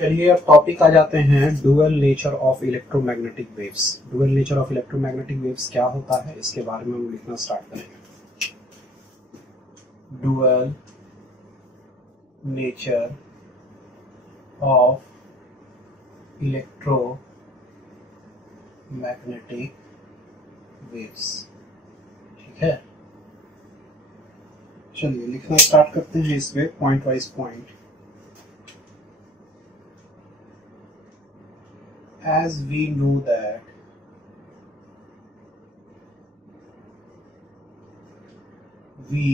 चलिए अब टॉपिक आ जाते हैं dual nature of electromagnetic waves. Dual nature of electromagnetic waves क्या होता है, इसके बारे में हम लिखना स्टार्ट करेंगे। Dual nature of electromagnetic waves. ठीक है, चलिए लिखना स्टार्ट करते हैं इसमें point wise point. As we know that we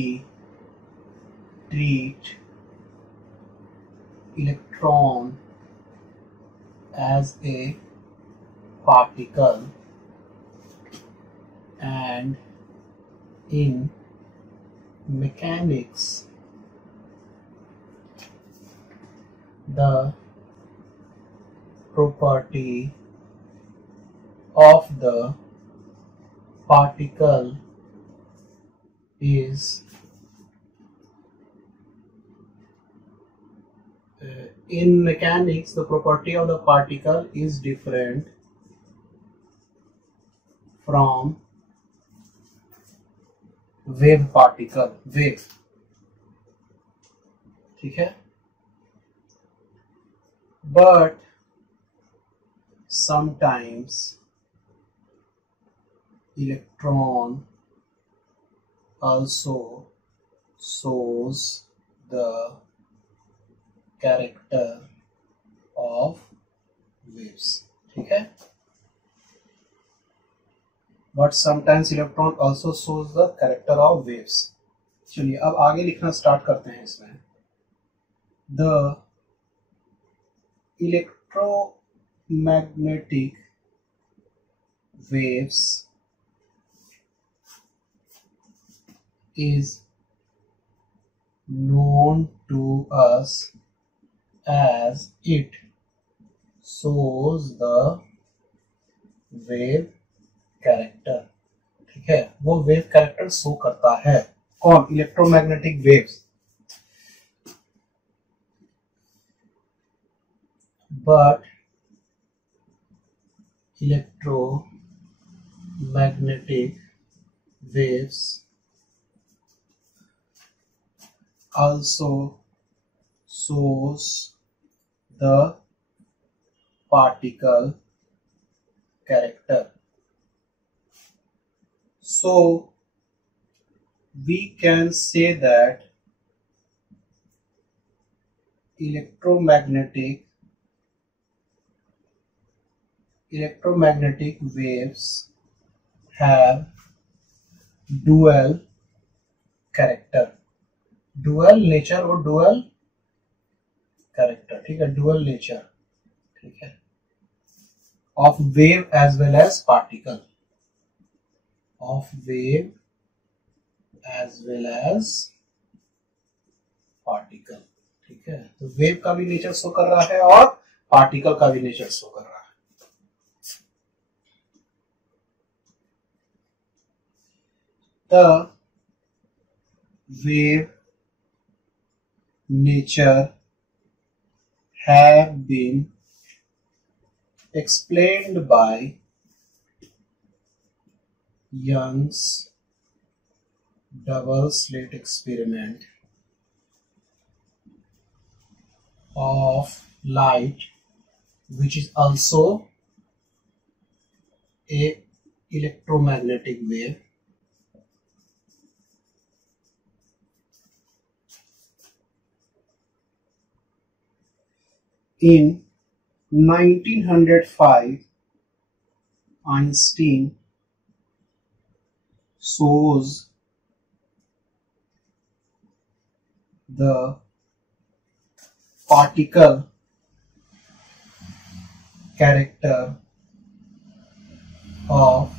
treat electron as a particle, and in mechanics the property of the particle is in mechanics the property of the particle is different from wave particle wave। ठीक है, but sometimes electron also shows the character of waves। ठीक है, but sometimes electron also shows the character of waves। चलिए अब आगे लिखना start करते हैं इसमें। The electromagnetic waves is known to us as it shows the wave character। ठीक है, वो वेव कैरेक्टर शो करता है। कौन? Electromagnetic waves. But electromagnetic waves also shows the particle character, so we can say that electromagnetic waves have dual character, dual nature और dual character। ठीक है, dual nature, ठीक है, of wave as well as particle, of wave as well as particle। ठीक है, तो wave का भी नेचर शो कर रहा है और पार्टिकल का भी नेचर शो कर रहा है। The wave nature have been explained by Young's double slit experiment of light, which is also a electromagnetic wave। In 1905, Einstein shows the particle character of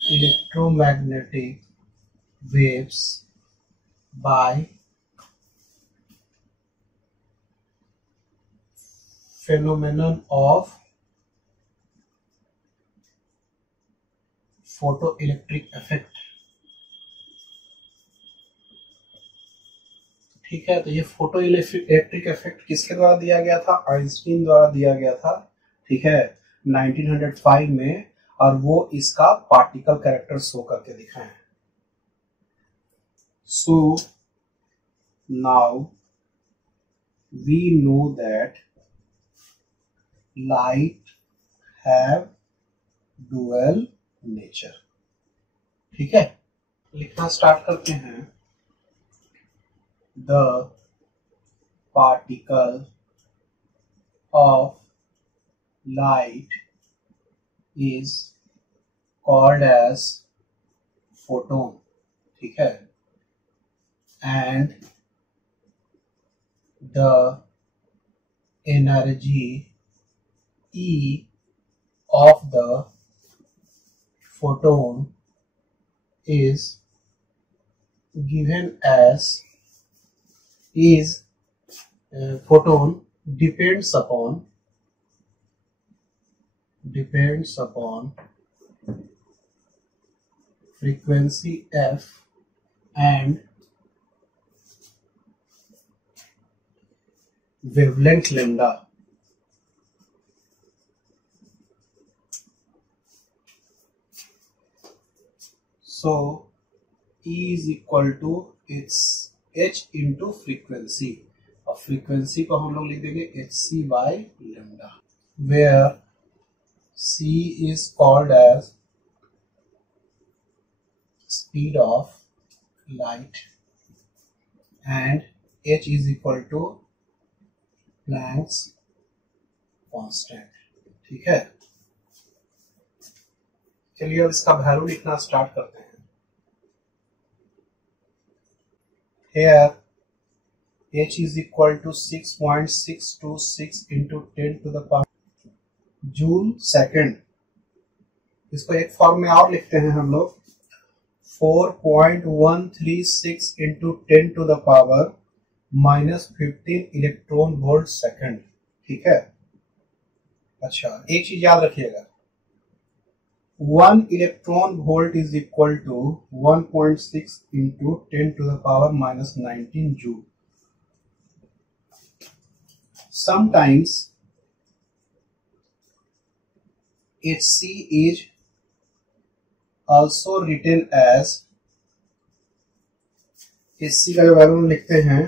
electromagnetic waves by phenomenon of photoelectric effect। ठीक है, तो ये photo electric effect किसके द्वारा दिया गया था? Einstein द्वारा दिया गया था, ठीक है, 1905 में, और वो इसका पार्टिकल कैरेक्टर शो करके दिखाए हैं। So now we know that light have dual nature. ठीक है, लिखना स्टार्ट करते हैं। The particle of light is called as photon. ठीक है, and the energy E of the photon is given as photon depends upon frequency f and wavelength lambda. So E is equal to its h into frequency, और frequency को हम लोग लिख देंगे hc by lambda, where c is called as speed of light and h is equal to Planck's constant. ठीक है, चलिए अब इसका वैल्यू लिखना स्टार्ट करते हैं। Here h is equal to 6.626 into 10 to the power joule second. इसको एक फॉर्म में और लिखते हैं हम लोग, 4.136 into 10 to the power -15 electron volt second. ठीक है, अच्छा एक चीज याद रखिएगा, 1 electron volt is equal to 1.6 into 10 to the power -19 joule. Sometimes Hc is also written as, Hc का जो वैल्यू लिखते हैं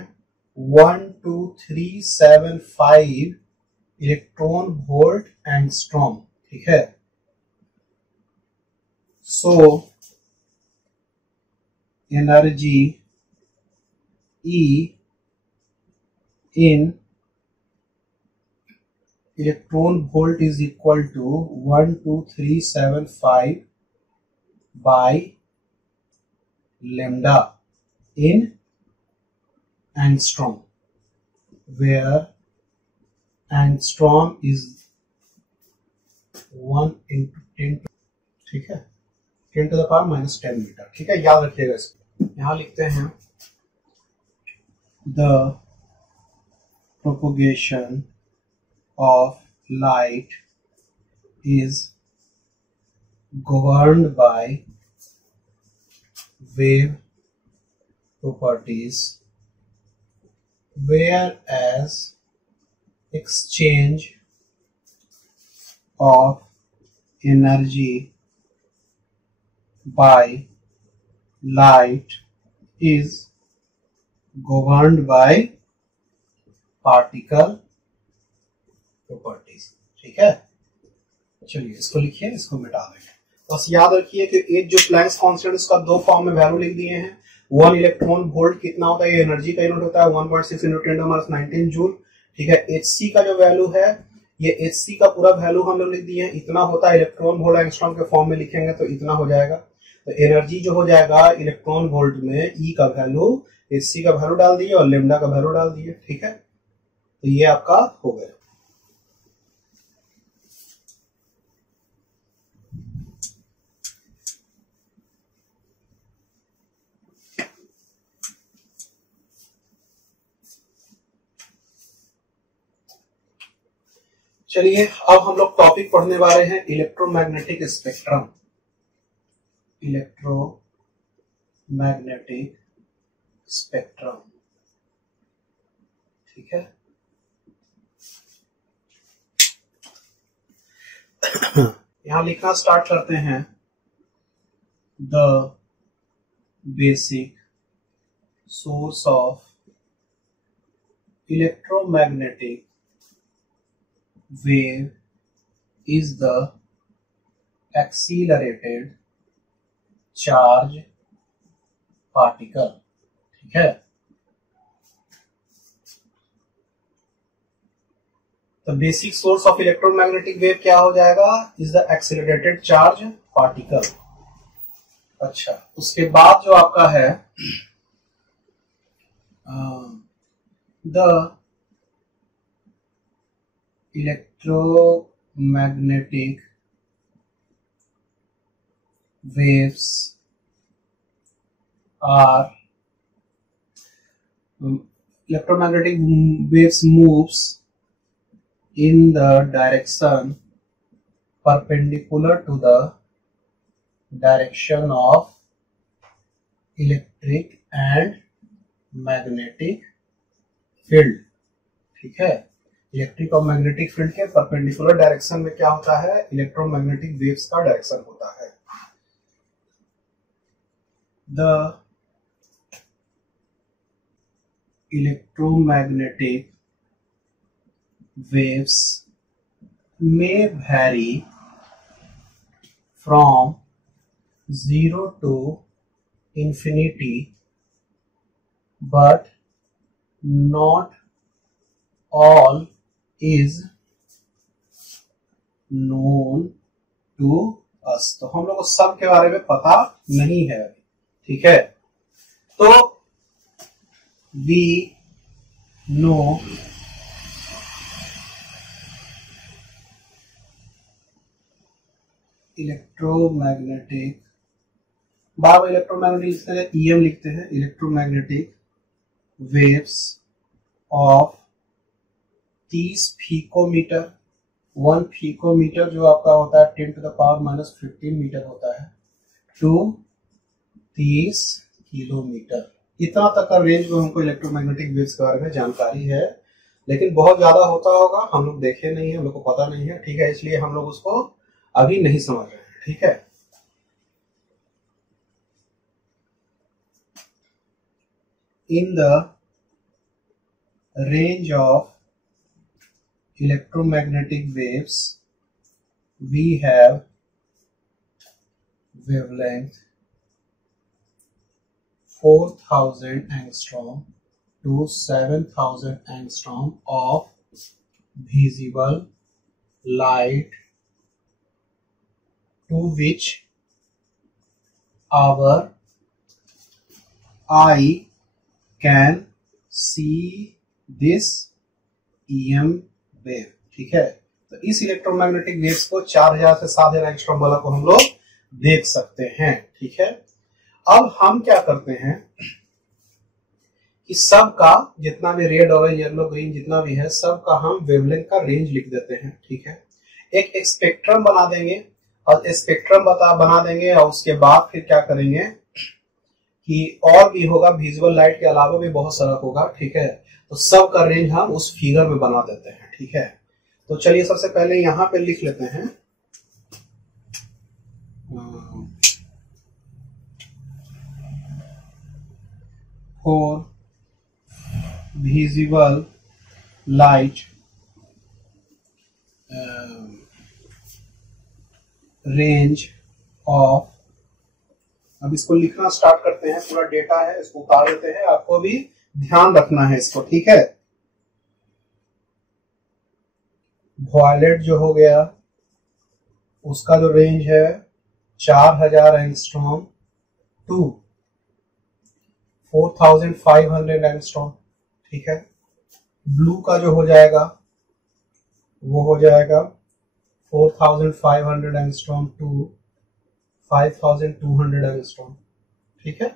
12375 इलेक्ट्रॉन वोल्ट एंगस्ट्रॉम। ठीक है, so energy E in electron volt is equal to 12375 by lambda in angstrom, where angstrom is 1 into 10, ठीक है, 10 to the power -10 metre. ठीक है, याद रखिएगा इसको। यहां लिखते हैं the propagation of light is governed by wave properties, whereas exchange of energy by light is governed by particle properties। ठीक है, चलिए इसको लिखिए, इसको मिटा देंगे। बस याद रखिए कि एक जो प्लैंक्स कांस्टेंट, उसका दो फॉर्म में वैल्यू लिख दिए हैं। 1 इलेक्ट्रॉन वोल्ट कितना होता है, ये एनर्जी का यूनिट होता है, 1.6 into 10⁻19 जूल। ठीक है, Hc का जो वैल्यू है, ये Hc का पूरा वैल्यू हम लोग लिख दिए हैं, इतना होता है। इलेक्ट्रॉन वोल्ट एंगस्ट्रॉम के फॉर्म में लिखेंगे तो इतना हो जाएगा। तो एनर्जी जो हो जाएगा इलेक्ट्रॉन वोल्ट में, E का वैल्यू, Hc का वैल्यू डाल दिए और लेमडा का वैल्यू डाल दिए। ठीक है, तो ये आपका हो गया। चलिए अब हम लोग टॉपिक पढ़ने वाले हैं इलेक्ट्रोमैग्नेटिक स्पेक्ट्रम। इलेक्ट्रोमैग्नेटिक स्पेक्ट्रम ठीक है। यहां लिखना स्टार्ट करते हैं। The basic source of electromagnetic wave is the accelerated charge particle, ठीक है। तो basic source of electromagnetic wave क्या हो जाएगा, is the accelerated charge particle. अच्छा, उसके बाद जो आपका है the electromagnetic waves are electromagnetic waves moves in the direction perpendicular to the direction of electric and magnetic field, ठीक है। इलेक्ट्रिक और मैग्नेटिक फील्ड के परपेंडिकुलर डायरेक्शन में क्या होता है, इलेक्ट्रोमैग्नेटिक वेव्स का डायरेक्शन होता है। The electromagnetic waves may vary from 0 to infinity, but not all is known to us। तो हम लोग को सब के बारे में पता नहीं है, ठीक है। तो we know electromagnetic, bar electromagnetic लिखते हैं, ईएम लिखते हैं, इलेक्ट्रोमैग्नेटिक वेव्स ऑफ 30 फीकोमीटर, 1 फीकोमीटर जो आपका होता है 10 to the power -15 मीटर होता है, टू 30 किलोमीटर। इतना तक का रेंज में हमको इलेक्ट्रोमैग्नेटिक वेव्स के बारे में जानकारी है, लेकिन बहुत ज्यादा होता होगा, हम लोग देखे नहीं है, हम लोग को पता नहीं है, ठीक है, इसलिए हम लोग उसको अभी नहीं समझ रहे हैं, ठीक है। In the range of electromagnetic waves we have wavelength 4000 angstrom to 7000 angstrom of visible light, to which our eye can see this EM wave, ठीक है। तो इस इलेक्ट्रोमैग्नेटिक वेव्स को 4000 से 7000 एंगस्ट्रॉम वाला को हम लोग देख सकते हैं, ठीक है। अब हम क्या करते हैं कि सब का जितना भी रेड, ऑरेंज, येलो, ग्रीन जितना भी है, सब का हम वेवलेंथ का रेंज लिख देते हैं, ठीक है। एक स्पेक्ट्रम बना देंगे और स्पेक्ट्रम बना देंगे, और उसके बाद फिर क्या करेंगे कि और भी होगा, विजिबल लाइट के अलावा भी बहुत सारा होगा, ठीक है। तो सब का रेंज हम उस फिगर में बना देते हैं, ठीक है। तो चलिए सबसे पहले यहां पे लिख लेते हैं for visible light range of, अब इसको लिखना स्टार्ट करते हैं, पूरा डेटा है, इसको उतार देते हैं, आपको भी ध्यान रखना है इसको, ठीक है। वॉयलेट जो हो गया उसका जो रेंज है 4000 एंगस्ट्रॉम टू 4500 एंगस्ट्रॉम, ठीक है। ब्लू का जो हो जाएगा वो हो जाएगा 4500 एंगस्ट्रॉम टू 5200 एंगस्ट्रॉम, ठीक है।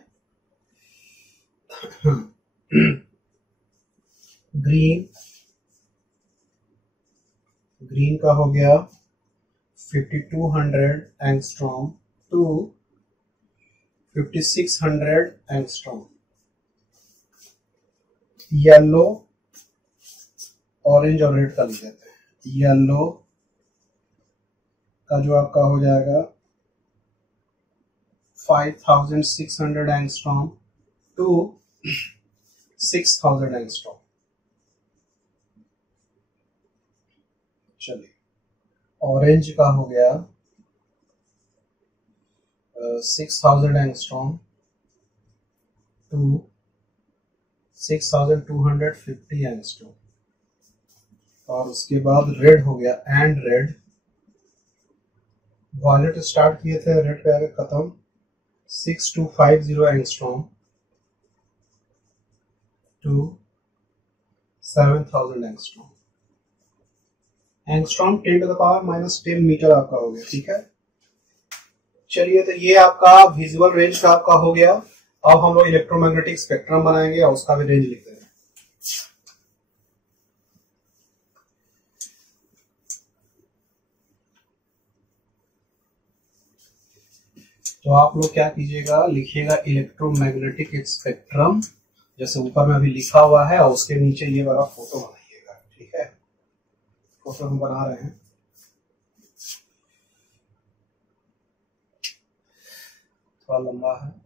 ग्रीन का हो गया 5200 angstrom to 5600 angstrom. Yellow orange और रेड का लिख देते हैं। येलो का जो आपका हो जाएगा 5600 एंगस्ट्रॉम टू 6000 एंगस्ट्रॉम। चलिए, ऑरेंज का हो गया 6000 एंगस्ट्रॉम टू 6250 एंगस्ट्रॉम। और उसके बाद रेड हो गया एंड रेड, वॉयलेट स्टार्ट किए थे, रेड पे आगे खत्म 6250 angstrom to 7000 angstrom. Angstrom 10 to the power -10 metre आपका हो गया। ठीक है, चलिए, तो ये आपका विजुअल रेंज का आपका हो गया। अब हम लोग इलेक्ट्रोमैग्नेटिक स्पेक्ट्रम बनाएंगे और उसका भी रेंज लिख देंगे। तो आप लोग क्या कीजिएगा, लिखिएगा इलेक्ट्रोमैग्नेटिक स्पेक्ट्रम, जैसे ऊपर में अभी लिखा हुआ है, और उसके नीचे ये वाला फोटो बनाइएगा। ठीक है, फोटो हम बना रहे हैं। थोड़ा लंबा है।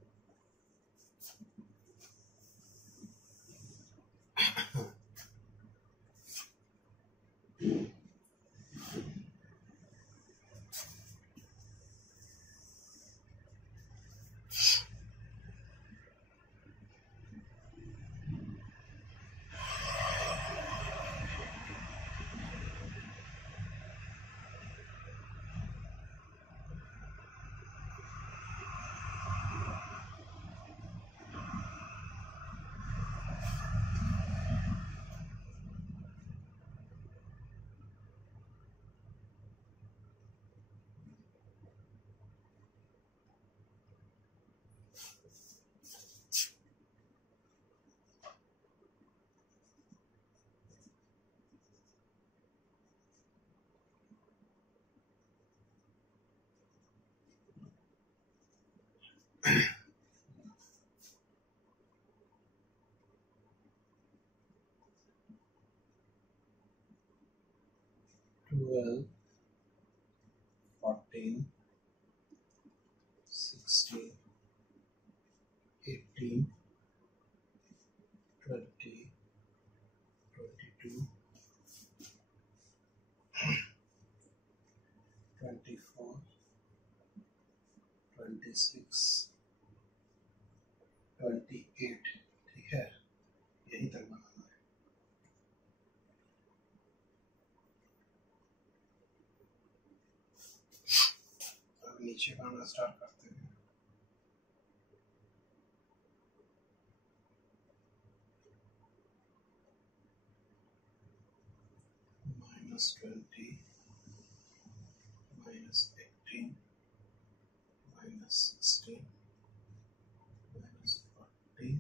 ट्वेल्व 14 16 18 20 22 24 26 28। ठीक है, यही तक बनाना है। अब नीचे बनाना स्टार्ट करते हैं। -20 -18 -16 -14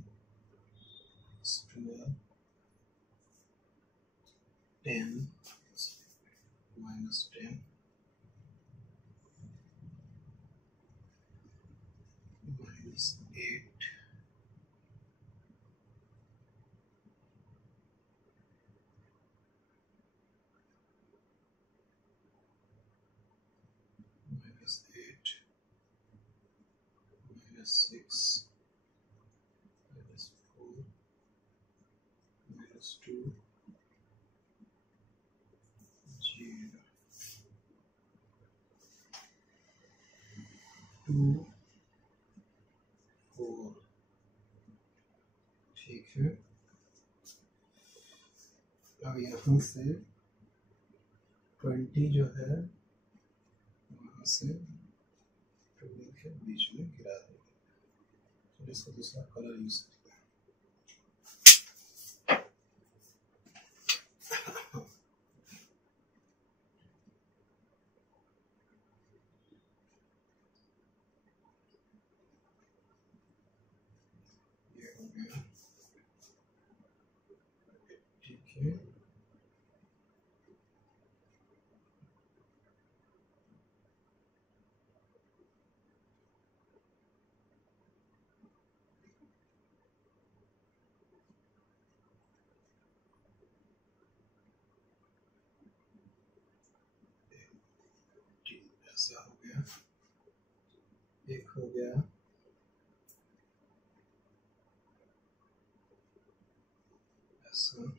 12 10 -10 -8 -8 -6 -4 -2 0 2 4। ठीक है, अब यहाँ से 20 जो है वहाँ से 12 के बीच में गिरा देंगे। तो इसको दूसरा कलर यूज करते हैं। ये हो गया। ठीक है, एक हो गया, ऐसा,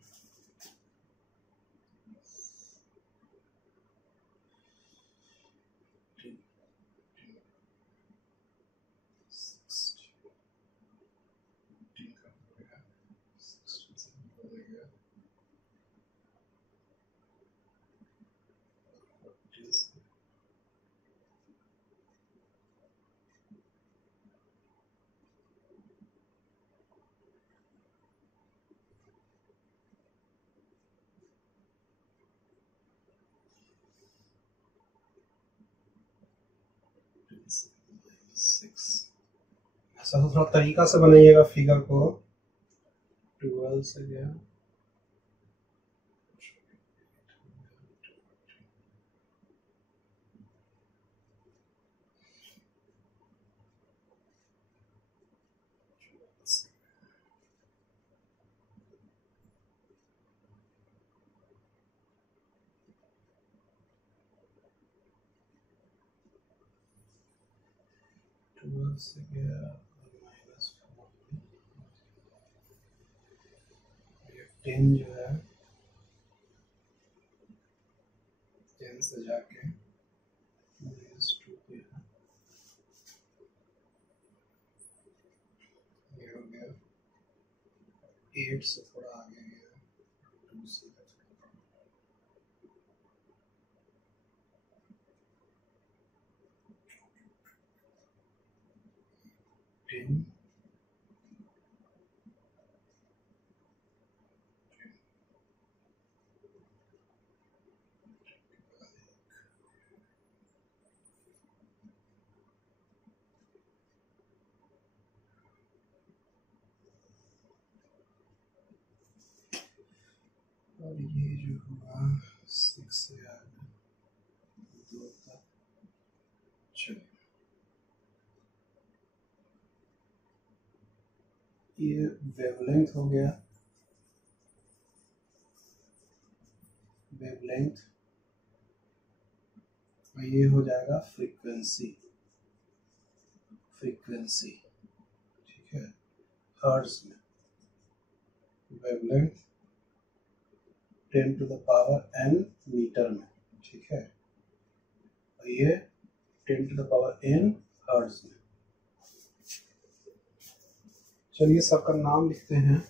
ऐसा तो थोड़ा तरीका से बनाइएगा फिगर को। 12 से गया, से गया -4, 10 जो है 10 से जाके -2 पे है, ये हो गया, 8 से थोड़ा आगे गया, 2 से 10, और ये जो होगा 6 से आगे 2 तक। चलिए, ये वेवलेंथ हो गया, वेवलेंथ, और ये हो जाएगा फ्रीक्वेंसी, फ्रीक्वेंसी, ठीक है, हर्ट्ज में। Wavelength 10 to the power n metre में, ठीक है, और ये 10 to the power n hertz में। चलिए सबका नाम लिखते हैं,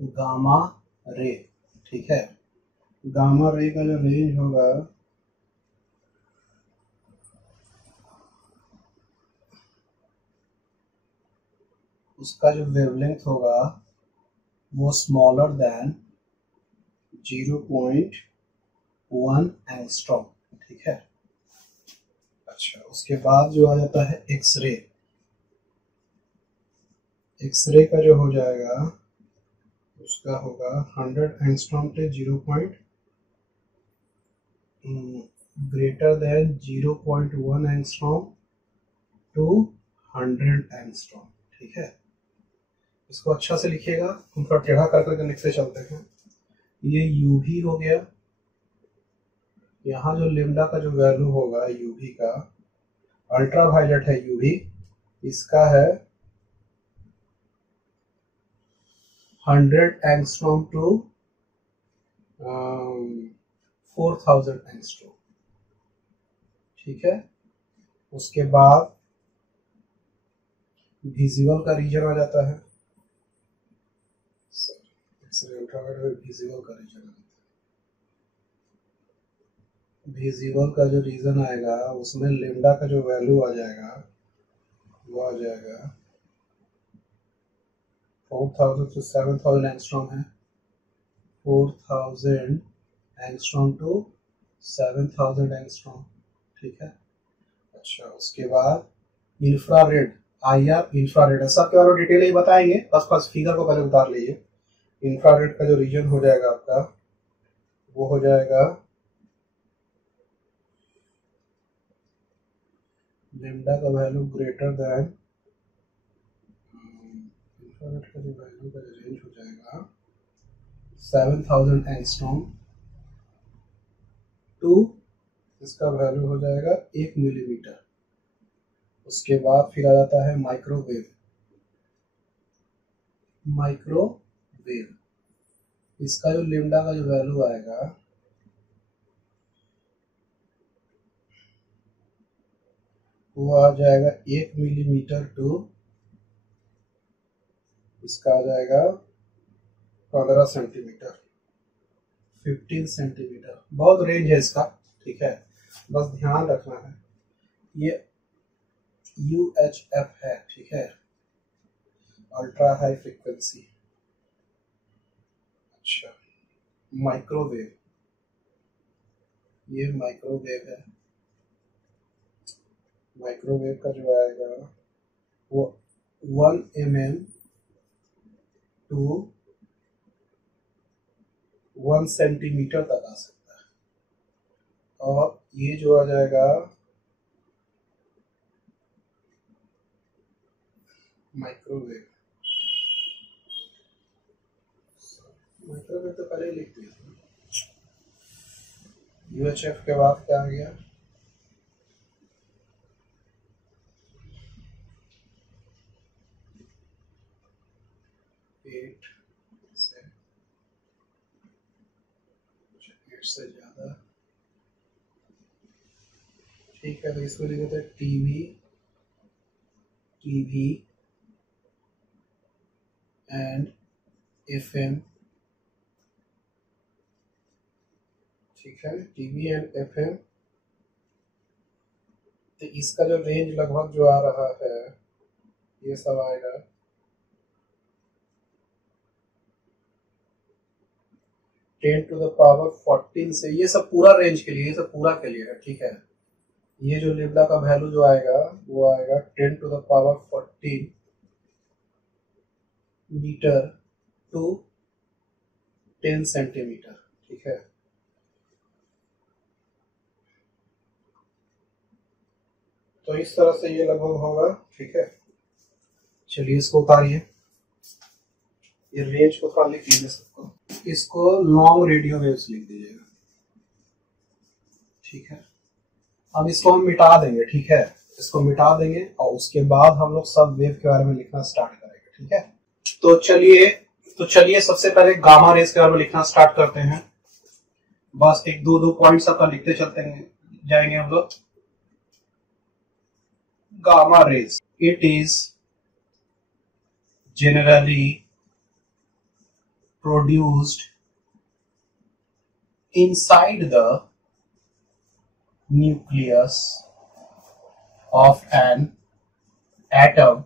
गामा रे, ठीक है। गामा रे का जो रेंज होगा उसका जो वेवलेंथ होगा वो स्मॉलर देन 0.1 एंगस्ट्रॉम, ठीक है। अच्छा, उसके बाद जो आ जाता है एक्सरे, एक्सरे का जो हो जाएगा उसका होगा 100 एंगस्ट्रॉम से 0. Greater than 0.1 angstrom to 100 angstrom, ठीक है। इसको अच्छा से लिखिएगा, हम थोड़ा टेढ़ा कर करके लिखते चलते हैं। ये यूवी हो गया, यहाँ जो लेमडा का जो वैल्यू होगा यूवी का, अल्ट्रावायलेट है यूवी, इसका है 100 एंगस्ट्रॉम टू 4000 एंगस्ट्रॉम, ठीक है। उसके बाद विजिबल का रीजन आ जाता है, एक्सरे अल्ट्रावायलेट में विजिबल का रीजन आता है। विजिबल का जो रीजन आएगा उसमें लेमडा का जो वैल्यू आ जाएगा वो आ जाएगा 4000 to 7000 एंगस्ट्रॉम है, 4000 एंगस्ट्रॉम टू 7000 एंगस्ट्रॉम, ठीक है। अच्छा, उसके बाद इंफ्रारेड, IR इंफ्रारेड, सबके बारे में डिटेल ही बताएंगे, बस फिगर को पहले उतार लीजिए। इंफ्रारेड का जो रीजन हो जाएगा आपका वो हो जाएगा लेमडा का वैल्यू ग्रेटर देन, इंफ्रारेड का जो वैल्यू का रेंज हो जाएगा 7000 एंगस्ट्रॉम टू, इसका वैल्यू हो जाएगा 1 मिलीमीटर, उसके बाद फिर आ जाता है माइक्रोवेव। माइक्रोवेव इसका जो लैम्डा का जो वैल्यू आएगा वो आ जाएगा 1 मिलीमीटर टू, इसका आ जाएगा 15 सेंटीमीटर, 15 सेंटीमीटर। बहुत रेंज है इसका, ठीक है, बस ध्यान रखना है। ये UHF है, ठीक है, अल्ट्रा हाई फ्रीक्वेंसी। अच्छा, माइक्रोवेव, ये माइक्रोवेव है। माइक्रोवेव का जो आएगा वो 1 mm टू 1 सेंटीमीटर तक आ सकता है। और ये जो आ जाएगा माइक्रोवेव, माइक्रोवेव तो पहले ही लिख दिया। UHF के बाद क्या आ गया? एट से ज्यादा, ठीक है। तो इसको लिख देते हैं टीवी एंड FM, ठीक है, टीवी एंड FM। तो इसका जो रेंज लगभग जो आ रहा है ये सब आएगा 10 टू द पावर 14 से, ये सब पूरा रेंज के लिए, ये सब पूरा के लिए है, ठीक है। ये जो लैम्डा का वैल्यू जो आएगा वो आएगा 10 to the power 14 metre to 10 centimetre, ठीक है। तो इस तरह से ये लगभग होगा, ठीक है। चलिए इसको उतारिए, ये रेंज को थोड़ा लिख लीजिए सबको, इसको लॉन्ग रेडियो वेव्स लिख दीजिएगा, ठीक है। अब इसको हम मिटा देंगे, ठीक है, इसको मिटा देंगे और उसके बाद हम लोग सब वेव के बारे में लिखना स्टार्ट करेंगे, ठीक है। तो चलिए सबसे पहले गामा रेज के बारे में लिखना स्टार्ट करते हैं। बस एक दो पॉइंट्स आपका लिखते चलते जाएंगे हम लोग। Gamma rays, it is generally produced inside the nucleus of an atom,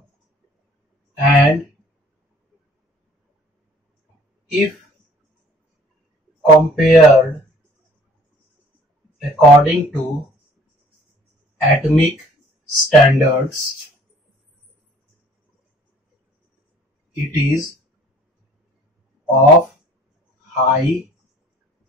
and if compared according to atomic standards, it is of high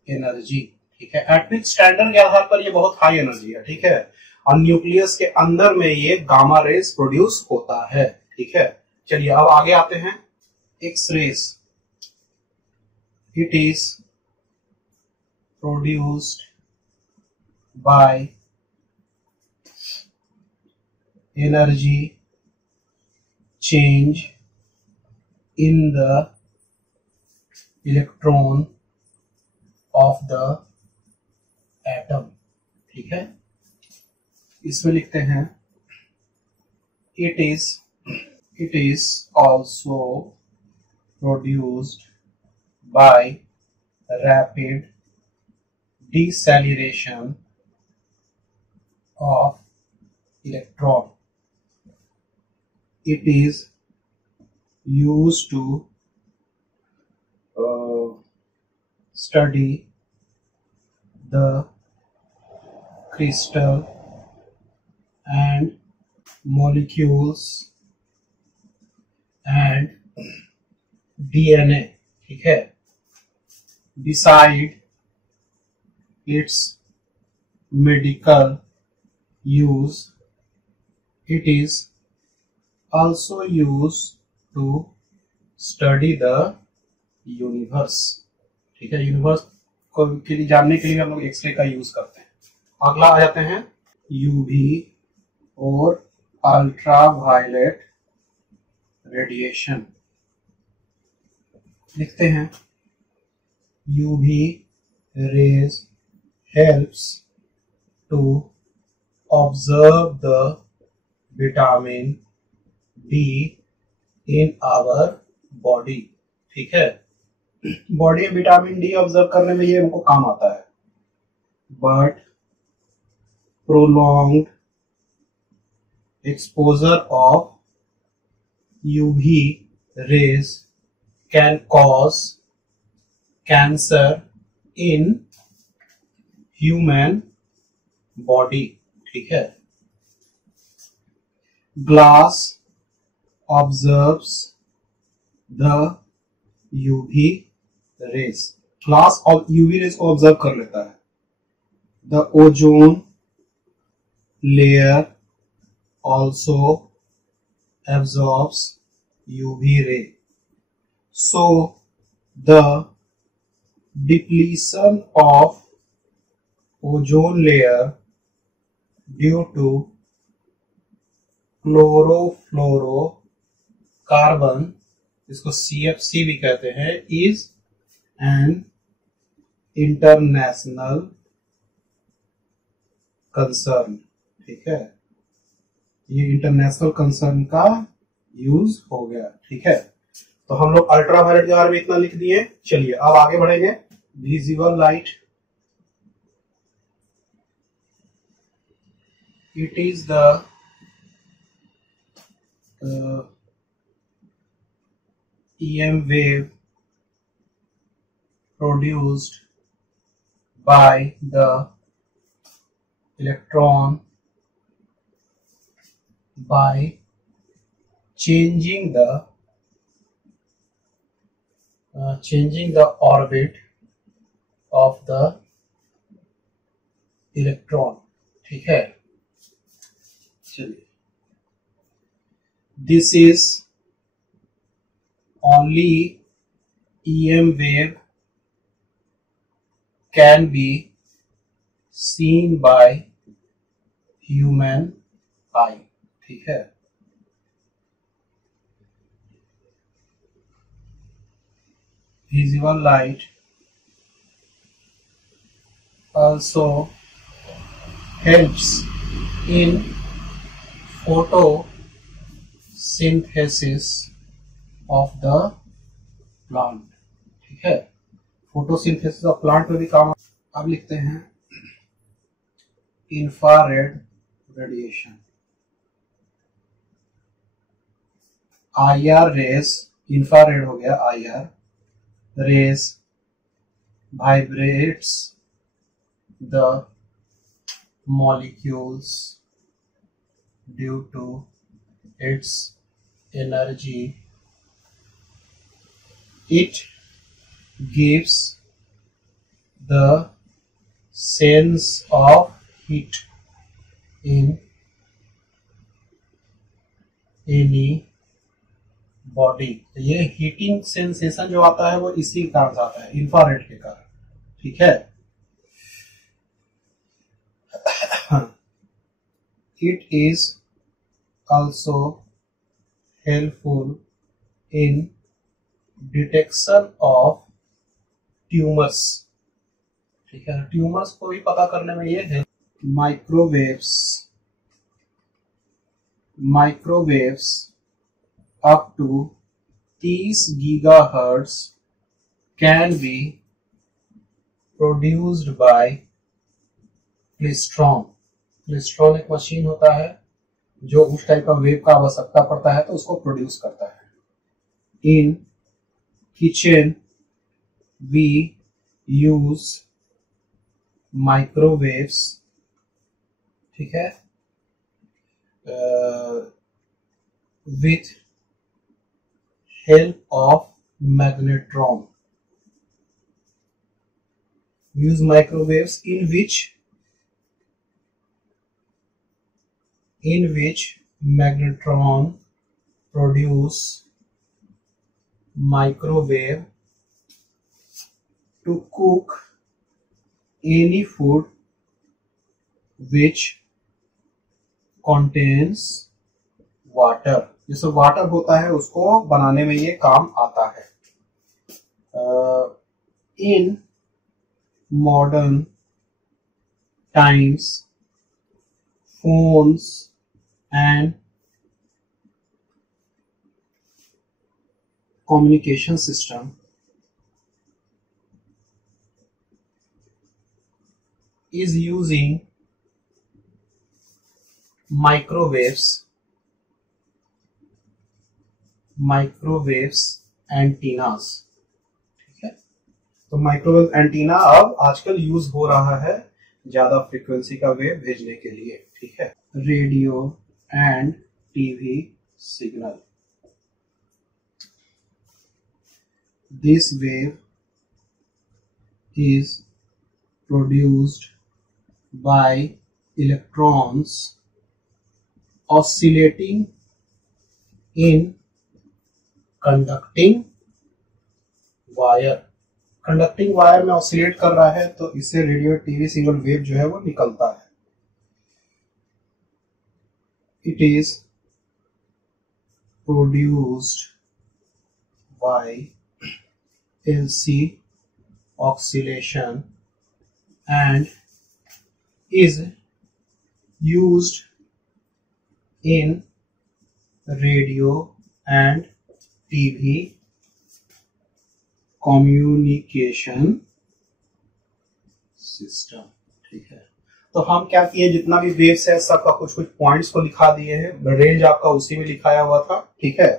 energy, ठीक है। एटॉमिक स्टैंडर्ड के आधार पर ये बहुत हाई एनर्जी है, ठीक है। और न्यूक्लियस के अंदर में ये गामा रेज प्रोड्यूस होता है, ठीक है। चलिए अब आगे आते हैं। X rays, it is produced by energy change in the electron of the atom, ठीक है। इसमें लिखते हैं it is also produced by rapid deceleration of electron. It is used to study the crystal and molecules and DNA, ठीक है। Beside its medical use, it is also used to study the universe, ठीक है। Universe को के लिए जानने के लिए हम लोग एक्सरे का यूज करते हैं। अगला आ जाते हैं यूवी और अल्ट्रावायलेट रेडिएशन लिखते हैं। UV rays helps to observe the vitamin D in our body. ठीक है, बॉडी में विटामिन डी ऑब्जर्व करने में ये हमको काम आता है। But prolonged exposure of UV rays can cause cancer in human body। ठीक है, glass observes the UV rays, glass और UV rays को ऑब्जर्व कर लेता है। The ozone layer also absorbs UV ray, so the depletion of ozone layer due to chlorofluorocarbon, इसको CFC भी कहते हैं, is an international concern। ठीक है, ये इंटरनेशनल कंसर्न का यूज हो गया। ठीक है, तो हम लोग अल्ट्रावायलेट के बारे में इतना लिख दिए। चलिए अब आगे बढ़ेंगे। Visible light, it is the EM wave produced by the electron by changing the orbit of the electron। ठीक है, चलिए, this is only EM wave can be seen by human eye। ठीक है, visible light also helps in photosynthesis of the plant। ठीक है, photosynthesis of plant में भी काम। अब लिखते हैं infrared radiation. IR rays, infrared हो गया IR rays, vibrates the molecules due to its energy. It gives the sense of heat in any body। ये हीटिंग सेंसेशन जो आता है वो इसी कारण से आता है, इंफ्रारेड के कारण। ठीक है, it is also helpful in detection of tumours. ठीक है, ट्यूमर्स को भी पता करने में ये है। Microwaves up to 30 gigahertz can be produced by klystron. Klystron एक मशीन होता है जो उस टाइप का वेव का आवश्यकता पड़ता है तो उसको प्रोड्यूस करता है। In kitchen we use microwaves। ठीक है, with help of magnetron। We use microwaves in which magnetron produce microwave to cook any food which contains water, जैसे वाटर होता है उसको बनाने में ये काम आता है। In modern times phones and communication system is using microwaves antennas, ठीक है। तो माइक्रोवेव एंटीना अब आजकल यूज हो रहा है ज्यादा फ्रीक्वेंसी का वेव भेजने के लिए, ठीक है। Radio and TV signal, this wave is produced by electrons oscillating in conducting wire। Conducting wire में ऑसिलेट कर रहा है तो इससे रेडियो टीवी सिग्नल वेव जो है वो निकलता है। It is produced bye LC oscillation and is used in radio and TV communication system, ठीक है। तो हम क्या किए, जितना भी वेव्स है सबका कुछ कुछ पॉइंट्स को लिखा दिए हैं, रेंज आपका उसी में लिखाया हुआ था, ठीक है।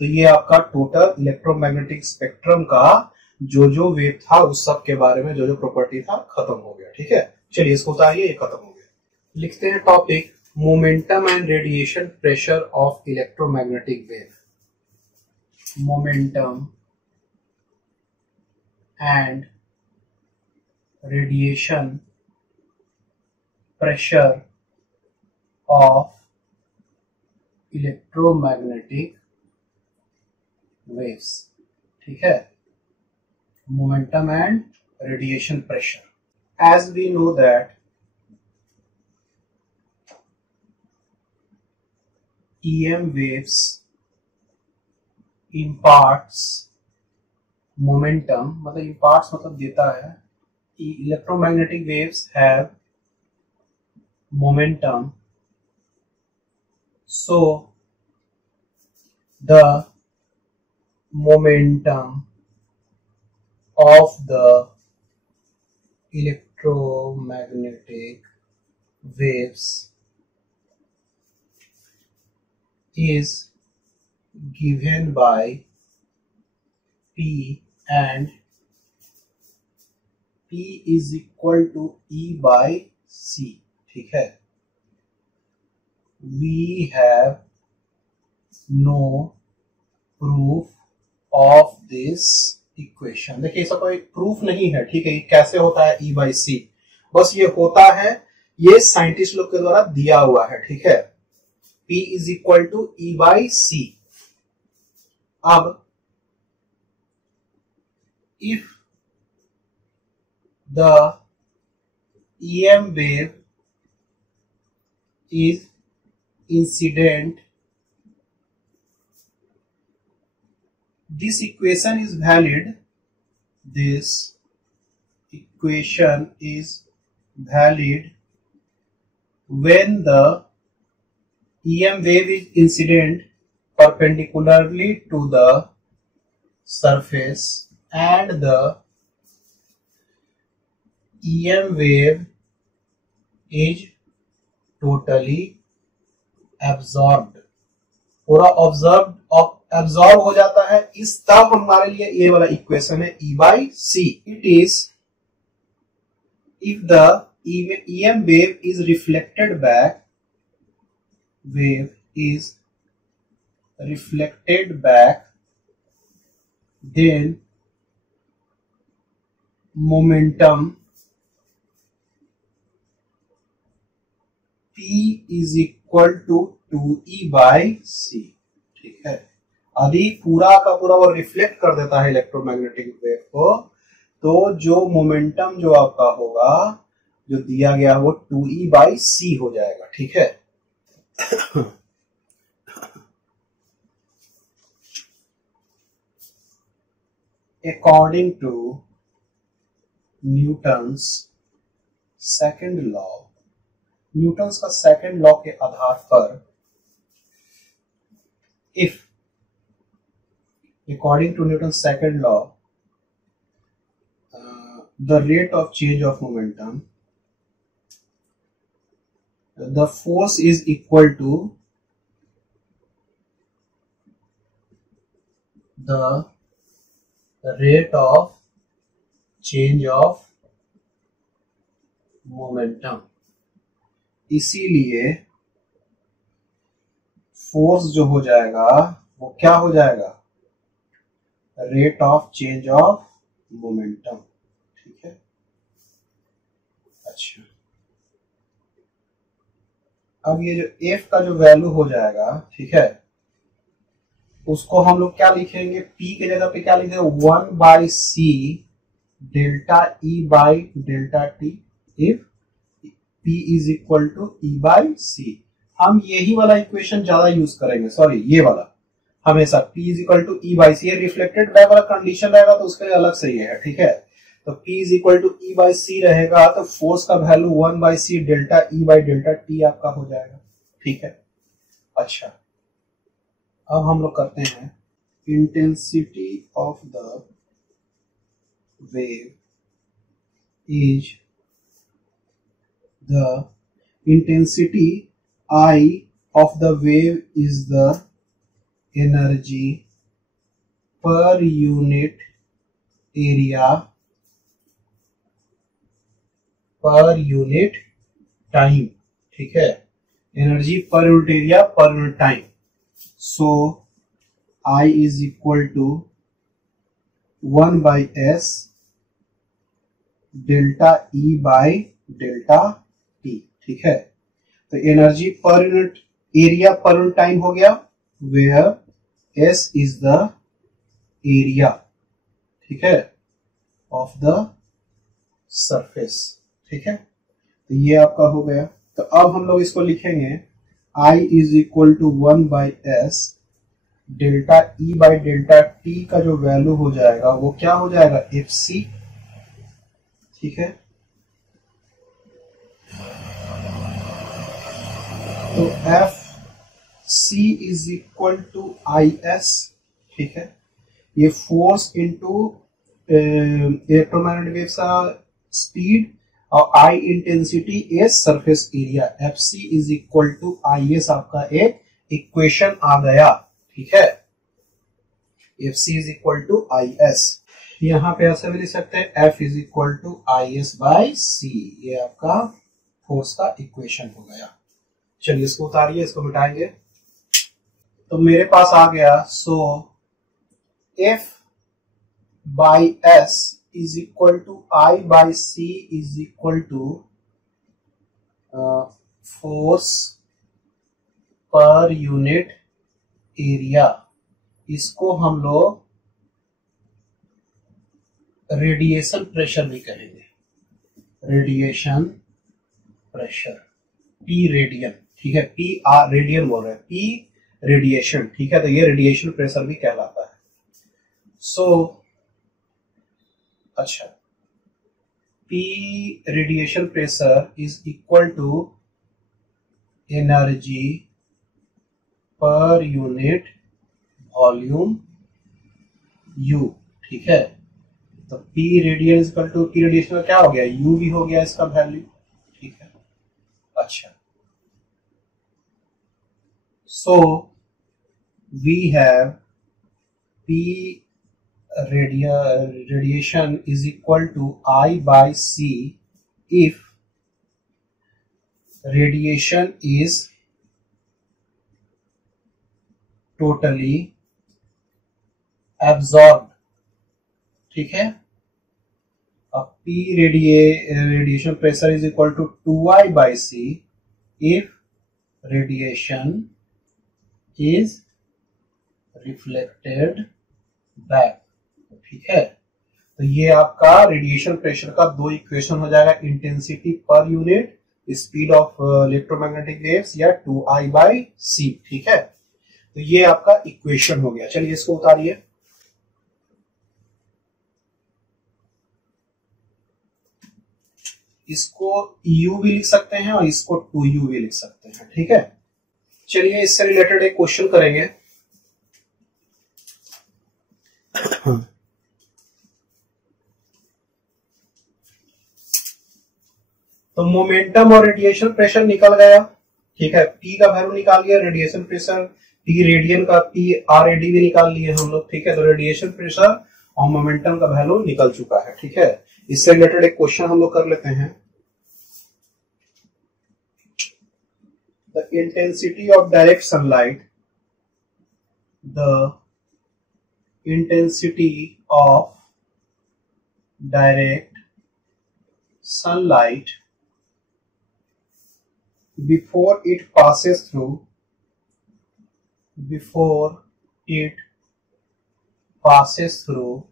तो ये आपका टोटल इलेक्ट्रोमैग्नेटिक स्पेक्ट्रम का जो वेव था उस सब के बारे में जो प्रॉपर्टी था खत्म हो गया, ठीक है। चलिए इसको उतारिए, ये खत्म हो गया। लिखते हैं topic momentum and radiation pressure of electromagnetic wave. Momentum and radiation pressure of electromagnetic waves, ठीक है। Momentum and radiation pressure. As we know that EM waves imparts momentum, मतलब imparts मतलब देता है। Electromagnetic waves have momentum, so the momentum of the electromagnetic waves is given by P, and P is equal to E by C, ठीक है। We have no proof of this equation. देखिए इसका कोई proof नहीं है, ठीक है। ये कैसे होता है E by C, बस ये होता है, ये साइंटिस्ट लोग के द्वारा दिया हुआ है, ठीक है। P is equal to E by C। अब if the EM wave is incident, this equation is valid. This equation is valid when the EM wave is incident perpendicularly to the surface and the EM wave is totally absorbed। पूरा absorb हो जाता है, इस तब हमारे लिए ये वाला इक्वेशन है E by C। It is if the EM wave is reflected back, then momentum P is equal to 2E by C, ठीक है। यदि पूरा का पूरा वो रिफ्लेक्ट कर देता है इलेक्ट्रोमैग्नेटिक वेव को, तो जो मोमेंटम जो आपका होगा जो दिया गया वो 2E by C हो जाएगा, ठीक है। According to Newton's second law, Newton's का सेकंड लॉ के आधार पर, if according to Newton's second law, the rate of change of momentum, the force is equal to the rate of change of momentum. इसीलिए force जो हो जाएगा वो क्या हो जाएगा, rate of change of momentum. ठीक है, अच्छा, अब ये जो एफ का जो वैल्यू हो जाएगा, ठीक है, उसको हम लोग क्या लिखेंगे, पी के जगह पे क्या लिखेंगे, 1/c delta E by delta T, if P is equal to E/c। हम यही वाला इक्वेशन ज्यादा यूज करेंगे, सॉरी ये वाला हमेशा, P is equal to E/c, reflected wave वाला कंडीशन रहेगा तो उसके लिए अलग से ये है। ठीक है, तो P is equal to E/c रहेगा तो फोर्स का value 1/c delta E by delta T आपका हो जाएगा। ठीक है, अच्छा, अब हम लोग करते हैं intensity of the wave is the intensity I of the wave is the energy per unit area per unit time। ठीक है, energy per unit area per unit time. So I is equal to 1/s delta E by delta t. ठीक है, तो energy per unit area per unit time हो गया, where S is the area, ठीक है, of the surface. ठीक है, तो ये आपका हो गया। तो अब हम लोग इसको लिखेंगे I is equal to 1/s delta E by delta t का जो वैल्यू हो जाएगा वो क्या हो जाएगा, FC। ठीक है, तो FC is equal to IS। ठीक है, ये फोर्स इंटू इलेक्ट्रोमैग्नेटिक वेव्स का स्पीड और I intensity, S surface area. FC is equal to IS आपका एक इक्वेशन आ गया। ठीक है, FC is equal to IS। यहां पे ऐसे भी लिख सकते हैं F is equal to IS/c, ये आपका फोर्स का इक्वेशन हो गया। चलिए इसको उतारिए, इसको मिटाएंगे। तो मेरे पास आ गया, so F/s is equal to I/c is equal to force per unit area. इसको हम लोग रेडिएशन प्रेशर भी कहेंगे, रेडिएशन प्रेशर, P रेडियन। ठीक है, P R रेडियन बोल रहे हैं, P रेडिएशन। ठीक है, तो ये रेडिएशन प्रेशर भी कहलाता है। सो अच्छा, P radiation pressure is equal to energy per unit volume U। ठीक है, तो P radian is equal to, P radiation का क्या हो गया, U भी हो गया इसका वैल्यू। ठीक है, अच्छा, so we have P radiation is equal to I/c if radiation is totally absorbed। ठीक है, अब P radiation pressure is equal to 2I/c if radiation is reflected back। ठीक है, तो ये आपका रेडिएशन प्रेशर का दो इक्वेशन हो जाएगा, intensity per unit speed of electromagnetic waves या 2I/c। ठीक है, तो ये आपका इक्वेशन हो गया। चलिए इसको उतारिए। इसको U भी लिख सकते हैं और इसको 2U भी लिख सकते हैं। ठीक है, चलिए इससे रिलेटेड एक क्वेश्चन करेंगे। तो मोमेंटम और रेडिएशन प्रेशर निकल गया। ठीक है, P का वैल्यू निकाल लिया, रेडिएशन प्रेशर P रेडियन का P RAD भी निकाल लिए हम लोग। ठीक है, तो रेडिएशन प्रेशर और मोमेंटम का वैल्यू निकल चुका है। ठीक है, इससे रिलेटेड एक क्वेश्चन हम लोग कर लेते हैं। The intensity of direct sunlight, the intensity of direct sunlight before it passes through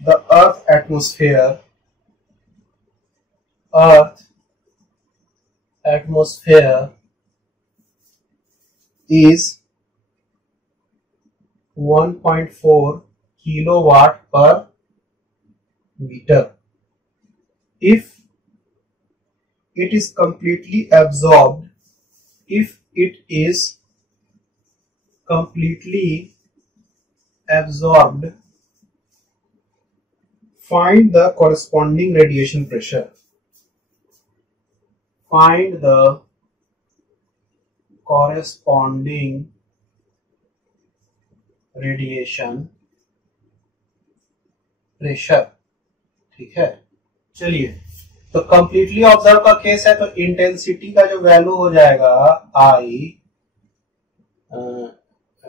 the earth atmosphere is 1.4 kilowatt per meter. If it is completely absorbed, find the corresponding radiation pressure. Find the corresponding radiation pressure. ठीक है, चलिए, तो completely observe का case है, तो intensity का जो value हो जाएगा आई,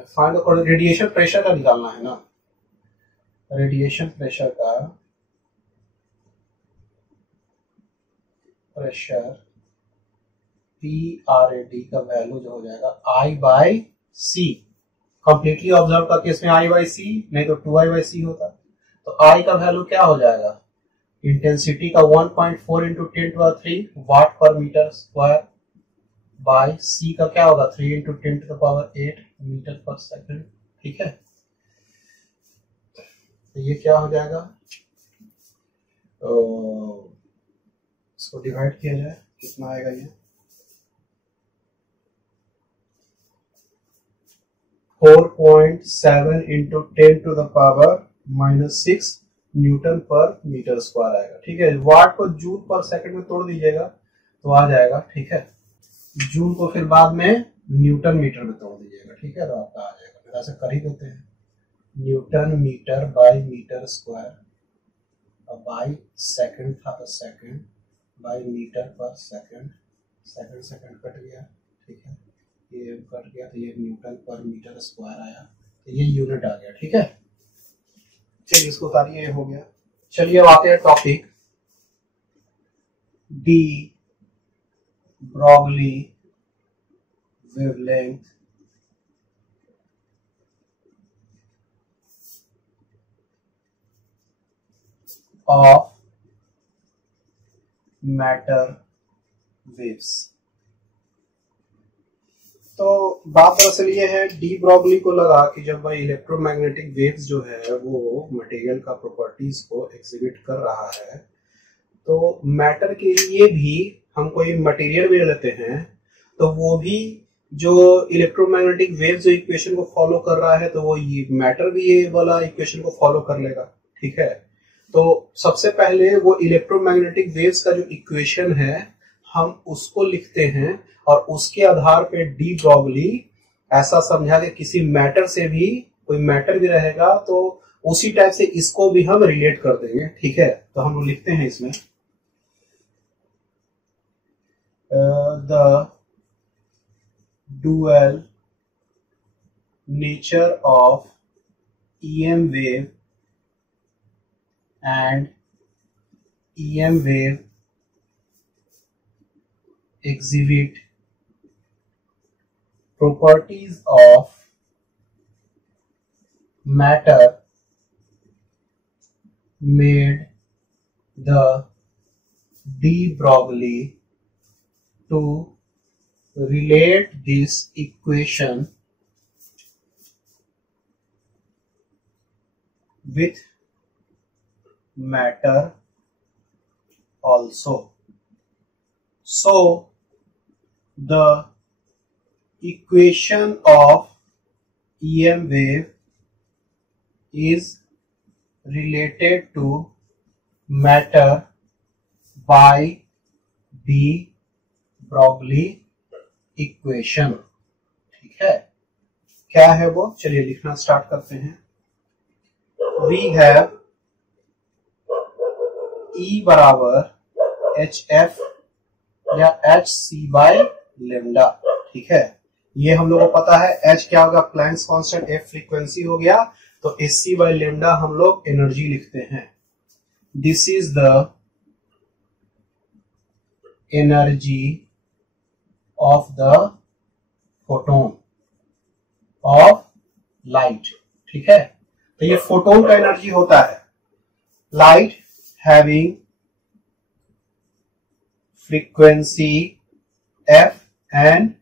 फाइंड रेडिएशन प्रेशर का निकालना है ना, रेडिएशन प्रेशर का PRAD का वैल्यू जो हो जाएगा I/C। कंप्लीटली ऑब्जर्व का केस में I/C, नहीं तो 2I/C होता। तो I का वैल्यू क्या हो जाएगा, इंटेंसिटी का 1.4 इंटू 10⁻³ वाट पर मीटर स्क्वायर बाय C का क्या होगा 3 इंटू 10⁸ मीटर पर सेकंड। ठीक है, तो ये क्या हो जाएगा, तो इसको डिवाइड किया जाए, कितना आएगा ये 4.7 इंटू 10⁻⁻6 न्यूटन पर मीटर स्क्वायर आएगा। ठीक है, वाट को जूल पर सेकंड में तोड़ दीजिएगा तो आ जाएगा। ठीक है, जूल को फिर बाद में न्यूटन मीटर में तोड़ दीजिएगा। ठीक है, तो आपका आ जाएगा, फिर ऐसे कर ही देते हैं, newton metre by metre square, और बाय सेकंड था तो second, by metre per second, second cut गया। ठीक है, ये कट गया तो ये न्यूटन पर मीटर स्क्वायर आया, तो ये यूनिट आ गया। ठीक है, चलिए इसको उतारिए, ये हो गया। चलिए अब आते हैं topic D Broglie wavelength of matter waves. तो बात दरअसल ये है, डी ब्रॉगली को लगा कि जब भाई इलेक्ट्रोमैग्नेटिक वेव्स जो है वो मटेरियल का प्रॉपर्टीज को एग्जिबिट कर रहा है, तो मैटर के लिए भी हम कोई मटेरियल भी लेते हैं तो वो भी जो इलेक्ट्रोमैग्नेटिक वेव जो इक्वेशन को फॉलो कर रहा है, तो वो ये मैटर भी ये वाला इक्वेशन को फॉलो कर लेगा। ठीक है, तो सबसे पहले वो इलेक्ट्रोमैग्नेटिक वेव्स का जो इक्वेशन है हम उसको लिखते हैं, और उसके आधार पे डी ब्रॉगली ऐसा समझा कि किसी मैटर से भी कोई मैटर भी रहेगा तो उसी टाइप से इसको भी हम रिलेट कर देंगे। ठीक है, तो हम लिखते हैं इसमें the dual nature of EM wave and EM wave exhibit properties of matter made the de Broglie to relate this equation with matter also. So the equation of EM wave is related to matter by de Broglie equation. ठीक है, क्या है वो, चलिए लिखना start करते हैं। We have E बराबर HF या HC बाय लेमडा। ठीक है, ये हम लोग को पता है। H क्या होगा, प्लैंक्स कांस्टेंट, F फ्रीक्वेंसी हो गया, तो HC बाय लेमडा हम लोग एनर्जी लिखते हैं। This is the energy of the photon of light. ठीक है, तो ये फोटोन का एनर्जी होता है। Light having frequency f and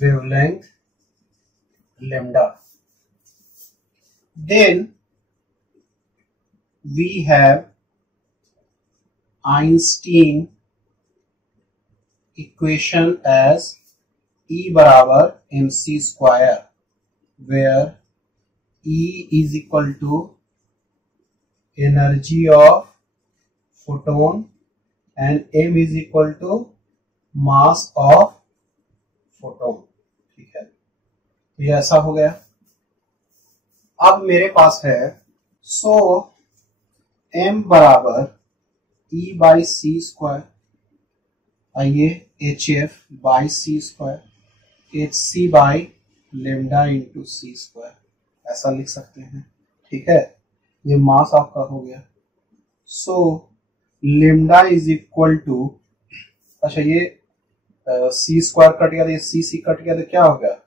wavelength lambda. Then we have Einstein equation as E बराबर mc square, where E is equal to energy of photon and m is equal to mass of photon. ठीक है, तो ये ऐसा हो गया। अब मेरे पास है, सो m बराबर E बाई सी स्क्वायर, आइए HF by c square, HC by lambda into c square, ऐसा लिख सकते हैं। ठीक है, ये मास आपका हो गया। So lambda is equal to, अच्छा ये सी स्क्वायर कट गया, तो ये सी कट गया, तो क्या हो गया,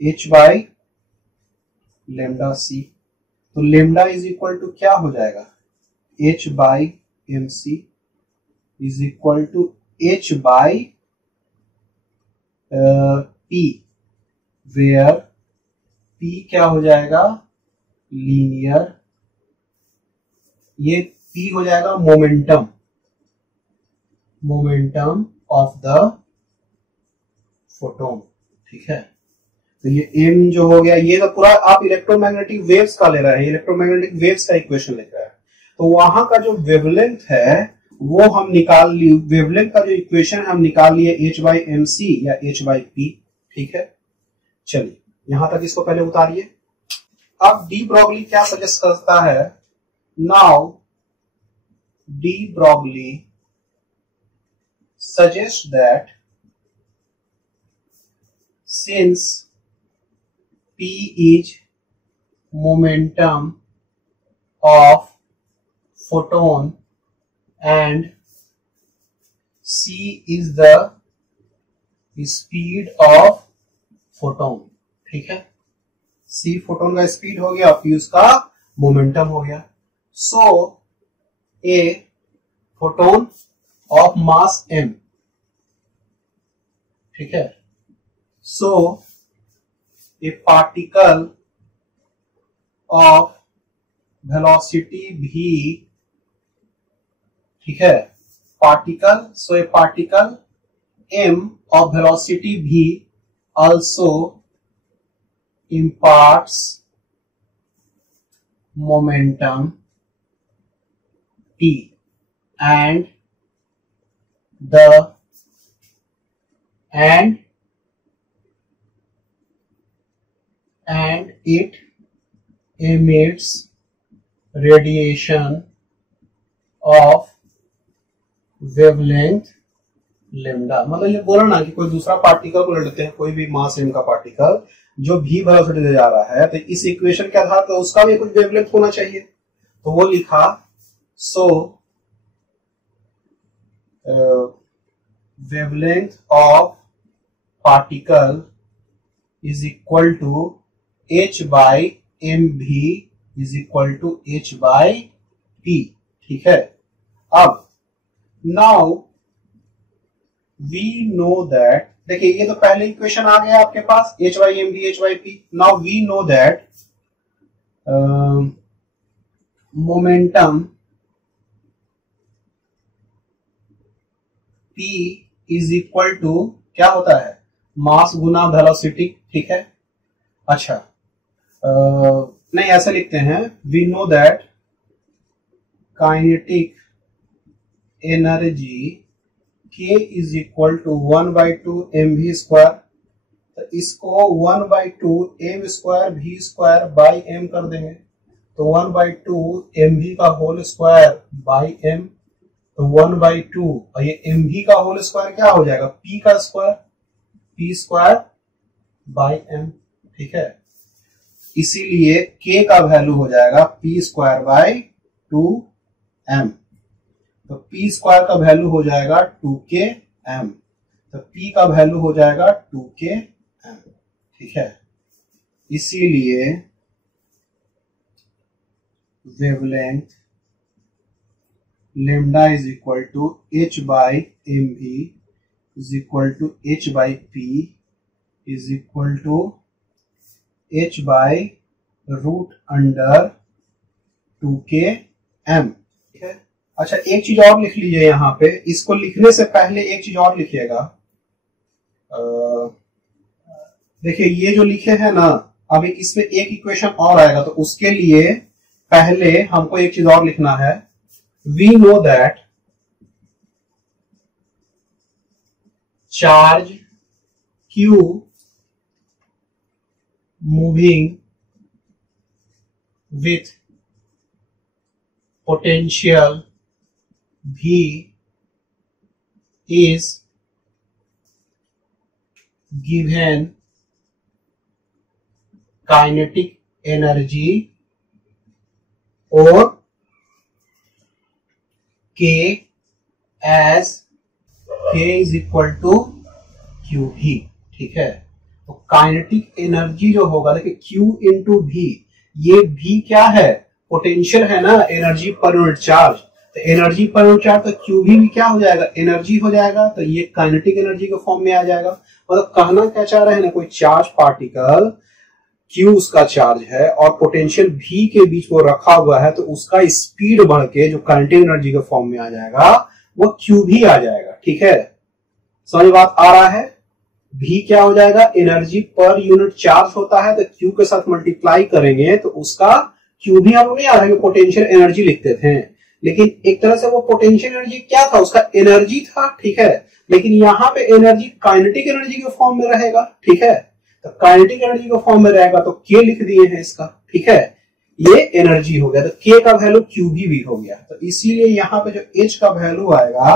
H बाई लेमडा सी। तो लेमडा इज इक्वल टू क्या हो जाएगा, H by m c is equal to H by P, where P क्या हो जाएगा, लीनियर, ये P हो जाएगा momentum, momentum of the photon. ठीक है, तो ये m जो हो गया, ये तो पूरा आप इलेक्ट्रोमैग्नेटिक वेव्स का ले रहे हैं, इलेक्ट्रोमैग्नेटिक वेव्स का इक्वेशन लिख रहे हैं, तो वहां का जो वेवलेंथ है वो हम निकाल लिए, वेवलेंथ का जो इक्वेशन हम निकाल लिए H बाई एम सी या H बाई P। ठीक है, चलिए यहां तक इसको पहले उतारिए। अब डी ब्रॉगली क्या सजेस्ट करता है, now de Broglie suggest that since P is momentum of photon and C is the speed of photon। ठीक है, C फोटोन का स्पीड हो गया, P उसका मोमेंटम हो गया। So a photon of mass m। ठीक है, सो a particle of velocity v, ठीक है, particle, so a particle m of velocity v also imparts momentum t and it emits radiation of wavelength lambda। मतलब ये बोला ना कि कोई दूसरा पार्टिकल को ले लेते हैं, कोई भी मास m का पार्टिकल जो भी वेलोसिटी दे जा रहा है, तो इस इक्वेशन के आधार पर उसका भी कुछ वेवलेंथ होना चाहिए, तो वो लिखा, सो wavelength of particle is equal to h by mv is equal to h by p। ठीक है, अब now we know that, देखिए ये तो पहले इक्वेशन आ गया आपके पास, h by mv h by p। now we know that momentum P is equal to क्या होता है, मास गुना वेलोसिटी, ठीक है। अच्छा नहीं ऐसा लिखते हैं, we know that kinetic energy K is equal to 1/2 mv square, तो इसको 1/2 m square v square by m कर देंगे, तो 1/2 mv का होल स्क्वायर बाई m, तो 1/2 और ये mv का होल स्क्वायर क्या हो जाएगा, p का square, p square by m, ठीक है। इसीलिए k का वैल्यू हो जाएगा p स्क्वायर बाई 2m, तो p स्क्वायर का वैल्यू हो जाएगा 2km, तो p का वैल्यू हो जाएगा 2km, ठीक है। इसीलिए wavelength lambda is equal to h by mv is equal to h by p is equal to h by root under 2km, ठीक है। अच्छा एक चीज और लिख लीजिए यहाँ पे, इसको लिखने से पहले एक चीज और लिखिएगा। देखिए ये जो लिखे हैं ना, अभी इसमें एक इक्वेशन और आएगा, तो उसके लिए पहले हमको एक चीज और लिखना है। We know that charge Q moving with potential V is given kinetic energy or K as K is equal to QV, ठीक है। तो काइनेटिक एनर्जी जो होगा, देखिए Q इंटू V, ये V क्या है, पोटेंशियल है ना, एनर्जी पर यूनिट चार्ज, तो एनर्जी पर यूनिट चार्ज, तो QV भी क्या हो जाएगा, एनर्जी हो जाएगा, तो ये काइनेटिक एनर्जी के फॉर्म में आ जाएगा। मतलब कहना क्या चाह रहे हैं ना, कोई चार्ज पार्टिकल Q उसका चार्ज है और पोटेंशियल V के बीच वो रखा हुआ है, तो उसका स्पीड बढ़ के जो काइनेटिक एनर्जी के फॉर्म में आ जाएगा वो QV आ जाएगा, ठीक है। समझ बात आ रहा है। V क्या हो जाएगा, एनर्जी पर यूनिट चार्ज होता है, तो Q के साथ मल्टीप्लाई करेंगे तो उसका QV हम नहीं आ रहा है, पोटेंशियल एनर्जी लिखते थे, लेकिन एक तरह से वो पोटेंशियल एनर्जी क्या था, उसका एनर्जी था, ठीक है। लेकिन यहाँ पे एनर्जी काइनेटिक एनर्जी के फॉर्म में रहेगा, ठीक है। तो काइनेटिक एनर्जी के फॉर्म में रहेगा तो K लिख दिए हैं इसका, ठीक है। ये एनर्जी हो गया, तो K का वैल्यू QV भी हो गया, तो इसीलिए यहाँ पे जो H का वैल्यू आएगा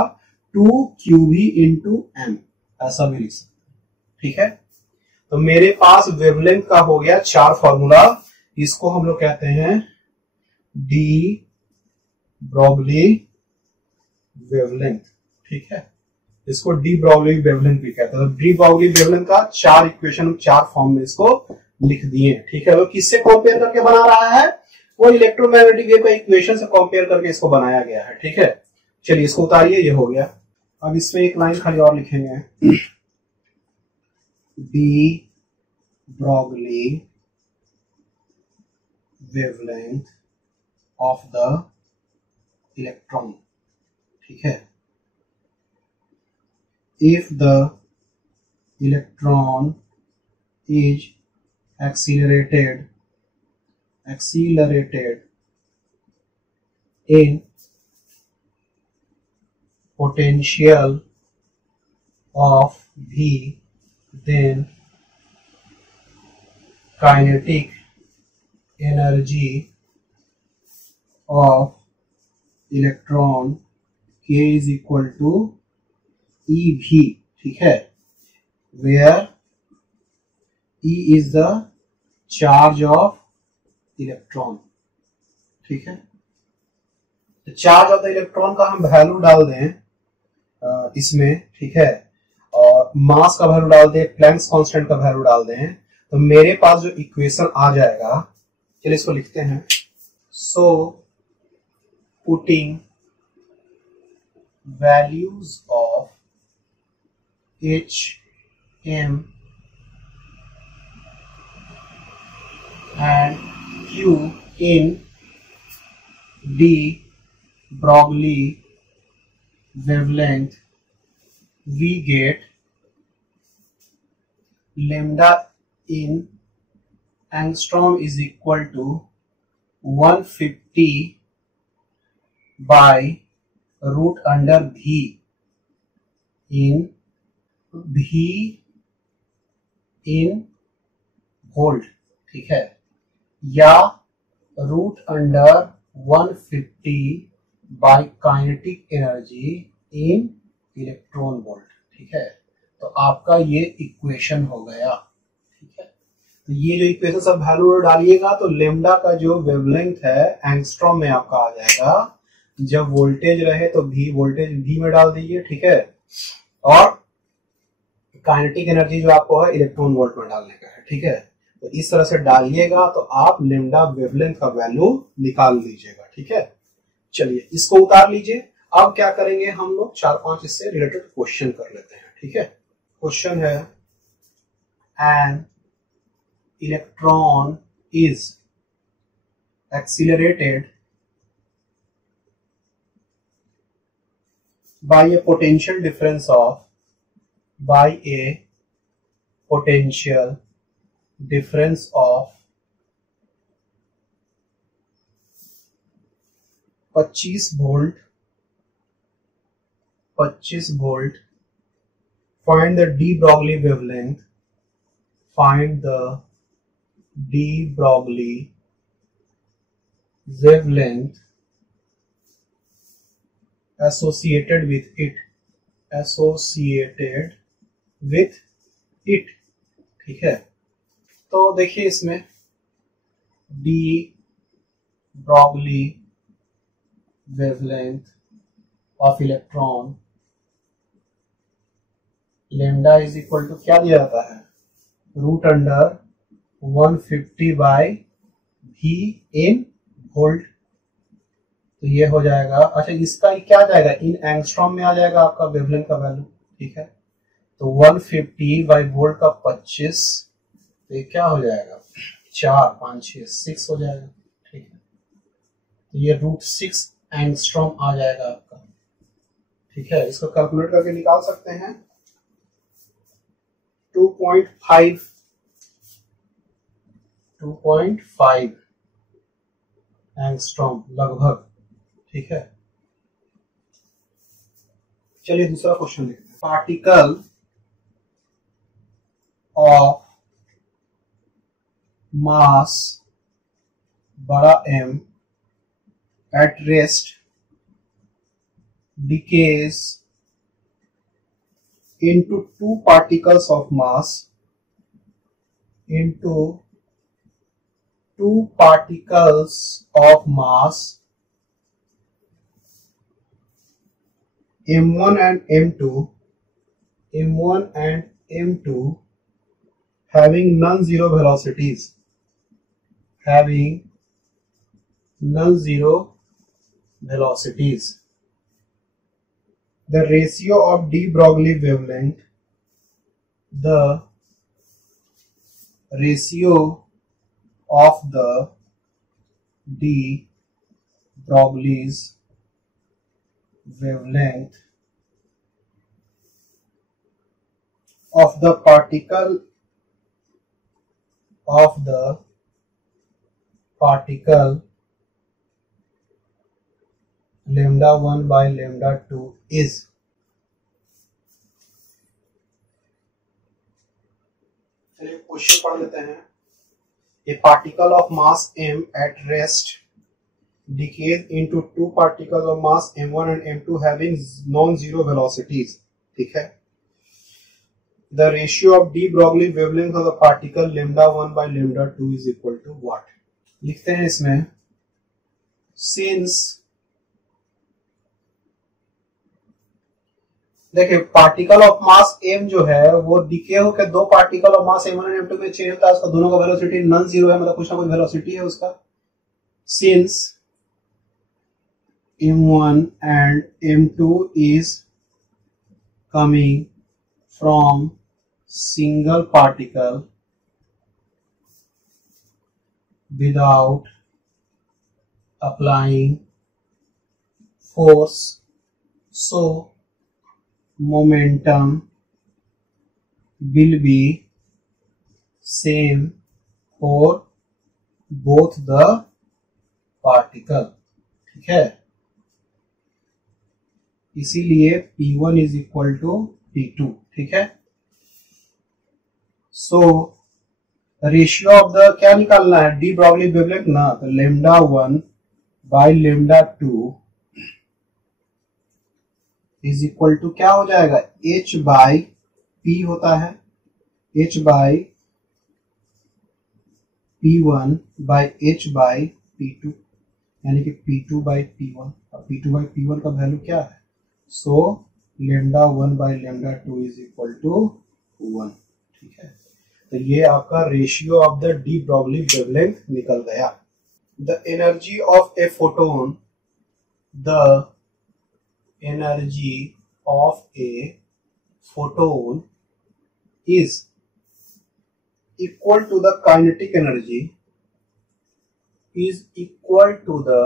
2QV इंटू M, ऐसा भी लिख सकते, ठीक है। तो मेरे पास वेवलेंथ का हो गया 4 फॉर्मूला, इसको हम लोग कहते हैं डी ब्रॉगली वेवलेंथ, ठीक है। इसको डी ब्रॉगली वेवलेंथ भी कहते हैं। तो डी ब्रॉगली वेवलेंथ का 4 इक्वेशन 4 फॉर्म में इसको लिख दिए, ठीक है। वो किससे कंपेयर करके बना रहा है, वो इलेक्ट्रोमैग्नेटिक वेव का इक्वेशन से कंपेयर करके इसको बनाया गया है, ठीक है। चलिए इसको उतारिए, ये हो गया। अब इसमें एक लाइन खाली और लिखेंगे, D Broglie wavelength of the electron, ठीक है। If the electron is accelerated in potential of V, then kinetic energy of electron K is equal to EV, ठीक है, where E is the charge of electron, ठीक है। तो charge of the electron का हम value डाल दें इसमें, ठीक है, और मास का वैल्यू डाल दें, प्लैंक्स कांस्टेंट का वैल्यू डाल दें, तो मेरे पास जो इक्वेशन आ जाएगा, चलिए इसको लिखते हैं। So putting values of H M and Q in D Broglie wavelength we get lambda in angstrom is equal to 150 by root under v in volt, ठीक है, या root under 150 by kinetic energy in electron volt, ठीक है। तो आपका ये equation हो गया, ठीक है। तो ये जो इक्वेशन सब वैल्यू डालिएगा तो लेमडा का जो वेवलेंथ है एंगस्ट्रॉम में आपका आ जाएगा। जब वोल्टेज रहे तो v वोल्टेज v में डाल दीजिए, ठीक है, और काइनेटिक एनर्जी जो आपको है इलेक्ट्रॉन वोल्ट में डालने का है, ठीक है। तो इस तरह से डालिएगा तो आप लेमडा वेवलेंथ का वैल्यू निकाल लीजिएगा, ठीक है। चलिए इसको उतार लीजिए। अब क्या करेंगे हम लोग 4-5 इससे रिलेटेड क्वेश्चन कर लेते हैं, ठीक है। क्वेश्चन है an electron is accelerated by a potential difference of 25 volt. Find the de Broglie wavelength. Find the de Broglie wavelength associated with it, ठीक है। तो देखिए इसमें de Broglie wavelength of electron lambda is equal to क्या दिया जाता है, root under 150 by v in volt. तो ये हो जाएगा, अच्छा इसका क्या जाएगा, इन एंगस्ट्रॉम में आ जाएगा आपका वेवलेंथ का वैल्यू, ठीक है। तो 150 बाय वोल्ट का 25, तो ये क्या हो जाएगा, 4 5 6 6 हो जाएगा, ठीक है। तो ये √6 एंगस्ट्रॉम आ जाएगा आपका, ठीक है। इसको कैलकुलेट करके निकाल सकते हैं। 2.5 एंगस्ट्रॉम लगभग, ठीक है। चलिए दूसरा क्वेश्चन देखते हैं। पार्टिकल ऑफ मास बड़ा M at rest decays into 2 particles of mass M1 and M2 having non-zero velocities, the ratio of de Broglie wavelength, the ratio of the de Broglie's wavelength of the particle lambda 1 by lambda 2 is, चलिए question पढ़ लेते हैं। A particle of mass m at rest decays into 2 particles of mass m1 and m2 having non-zero velocities, ठीक है। The ratio of de Broglie wavelength of the particle lambda 1 by lambda 2 is equal to what? लिखते हैं इसमें, since देखिए particle of mass m जो है वो decay होकर 2 पार्टिकल ऑफ मास m1 और m2 में चेंज होता है, उसका दोनों का वेलोसिटी नॉन जीरो है, मतलब कुछ ना कुछ वेलोसिटी है उसका। Since m1 and m2 is coming from single particle without applying force, so momentum will be same for both the particle, ठीक है। इसीलिए P1 is equal to P2, ठीक है। सो रेशियो ऑफ द क्या निकालना है, डी ब्रॉगली वेवलेंथ ना, तो λ1 बाई λ2 इज इक्वल टू क्या हो जाएगा, h बाई p होता है, h by P1 by h by P2, यानी कि P2 बाई P1, और P2 बाई P1 का वैल्यू क्या है, सो λ1 बाई λ2 इज इक्वल टू 1, ठीक है। तो ये आपका ratio of the de Broglie wavelength निकल गया। The energy of a photon, the energy of a photon is equal to the kinetic energy, is equal to the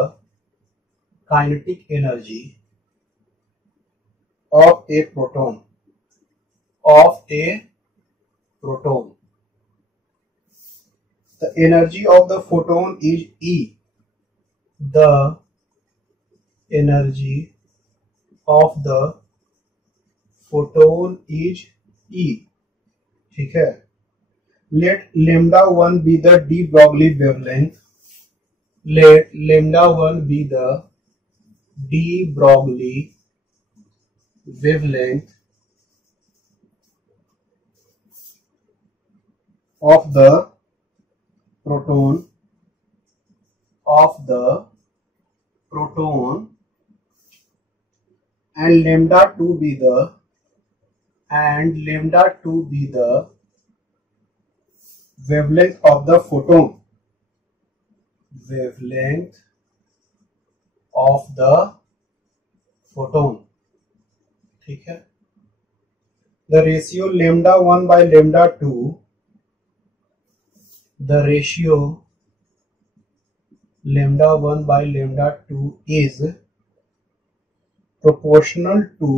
kinetic energy of a proton, of a proton. The energy of the photon is E. The energy of the photon is E, ठीक है। Let λ1 be the de Broglie wavelength. Let λ1 be the de Broglie wavelength of the proton, and λ2 be the wavelength of the photon, wavelength of the photon, ठीक है। The ratio λ1 by λ2, the ratio λ1 by λ2 is proportional to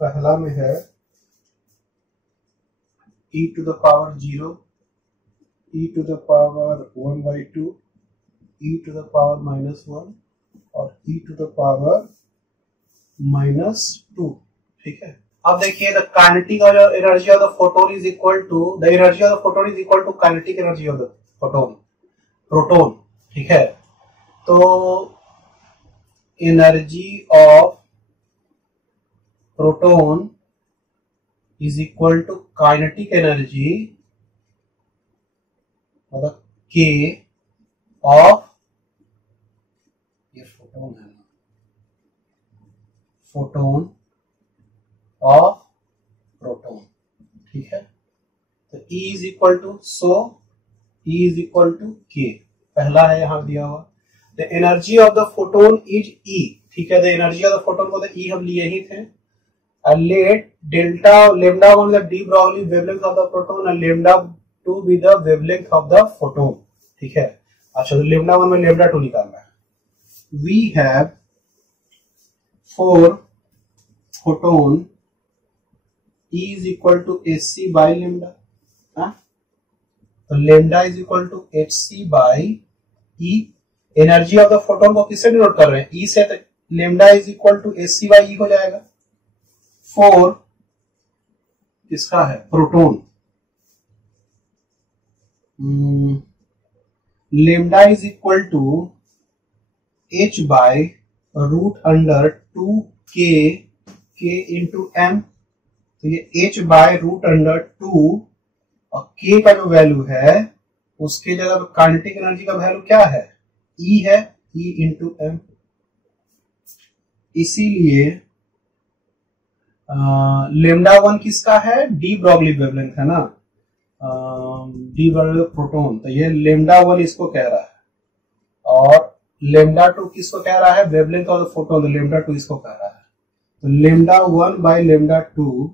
पहला में है e to the power 0, e to the power 1 by 2, e to the power -1 और e to the power -2, ठीक है। अब देखिए the kinetic energy of the photon is equal to the energy of the photon is equal to kinetic energy of the photon, proton, ठीक है। तो energy of proton is equal to kinetic energy मतलब K of, ये photon है ना, photon of proton, ठीक है। तो E is equal to, so E is equal to K, पहला है यहां दिया हुआ। The energy of the photon is E, ठीक है। The energy of the photon को द E हम लिए ही थे। Let delta λ1 the de Broglie wavelength of the proton and λ2 be the wavelength of the photon, ठीक है। अच्छा, तो λ1 में λ2 निकालना है। We have 4 photon, E is equal to hc by lambda, तो lambda is equal to hc by E। Energy of the photon को किससे डिनोट कर रहे हैं, E से, तो lambda is equal to hc by E हो जाएगा। 4 किसका है, प्रोटोन, lambda is equal to h by root under 2k into m, तो ये h बाय रूट अंडर 2 और k का जो वैल्यू है उसके जगह काइनेटिक एनर्जी का वैल्यू क्या है, E है, E इंटू m। इसीलिए λ1 किसका है, डी ब्रॉगली वेवलेंथ है ना, डी ब्रॉगली प्रोटोन, तो ये λ1 इसको कह रहा है और λ2 किसको कह रहा है, वेवलेंथ ऑफ द फोटोन, तो λ2 इसको कह रहा है। तो λ1 by λ2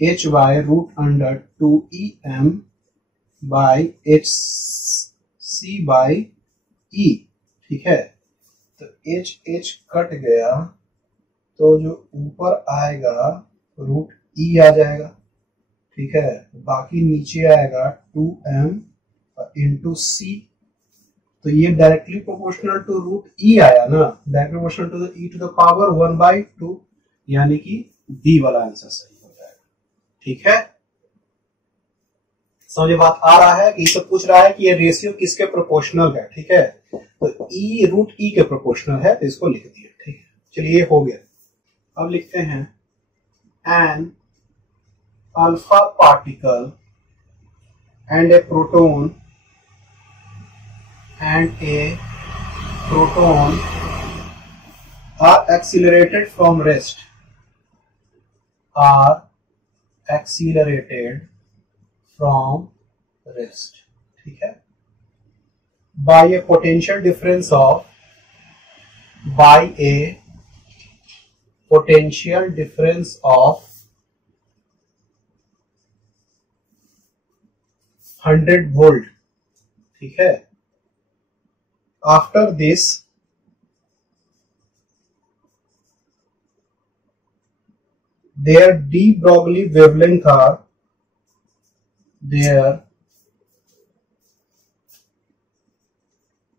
h by root under 2em by H C by E, ठीक है। तो एच एच कट गया तो जो ऊपर आएगा रूट ई आ जाएगा, ठीक है। बाकी नीचे आएगा 2m इंटू सी, तो ये directly proportional to root E आया ना, directly proportional to the E to the power 1/2, यानी कि बी वाला आंसर सही हो जाएगा, ठीक है। समझ बात आ रहा है कि इसे पूछ रहा है कि ये रेशियो किसके प्रोपोर्शनल है, ठीक है। तो ई रूट ई के प्रोपोर्शनल है, तो इसको लिख दिए, ठीक है। चलिए ये हो गया। अब लिखते हैं an alpha particle and a proton and a proton are accelerated from rest, are accelerated from rest, ठीक है, by a potential difference of 100 volt, ठीक है। After this, their de Broglie wavelength are their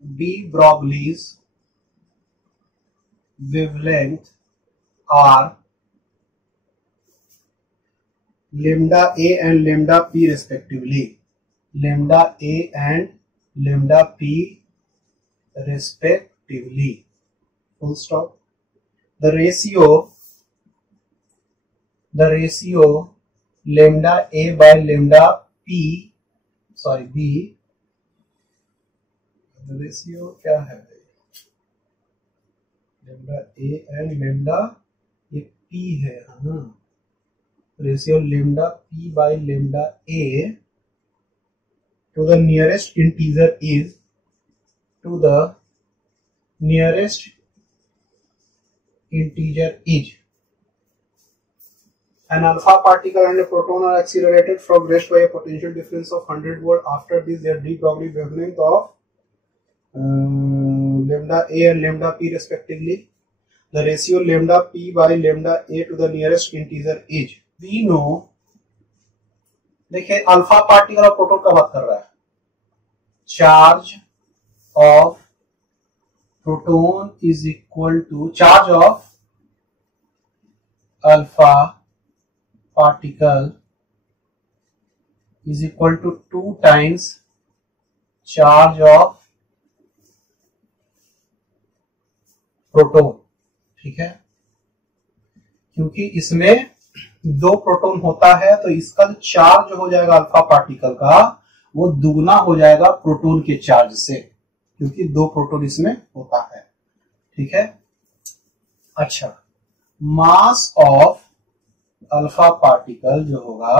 de Broglie's wavelength are lambda a and lambda p respectively, lambda a and lambda p respectively, full stop. The ratio lambda a by lambda p, sorry b, the ratio क्या है lambda a and lambda, ये p है ना, ratio lambda p by lambda a to the nearest integer is, to the nearest integer is, an alpha particle and a proton are accelerated from rest by a potential difference of 100 volt. After this, their de Broglie wavelength of lambda a and lambda p respectively. The ratio lambda p by lambda a to the nearest integer is, we know, देखिए alpha particle और proton का बात कर रहा है, charge of proton is equal to charge of alpha particle is equal to 2 times charge of proton, ठीक है। क्योंकि इसमें 2 प्रोटॉन होता है तो इसका जो चार्ज हो जाएगा अल्फा पार्टिकल का वो दुगना हो जाएगा प्रोटॉन के चार्ज से, क्योंकि 2 प्रोटॉन इसमें होता है, ठीक है। अच्छा, मास ऑफ अल्फा पार्टिकल जो होगा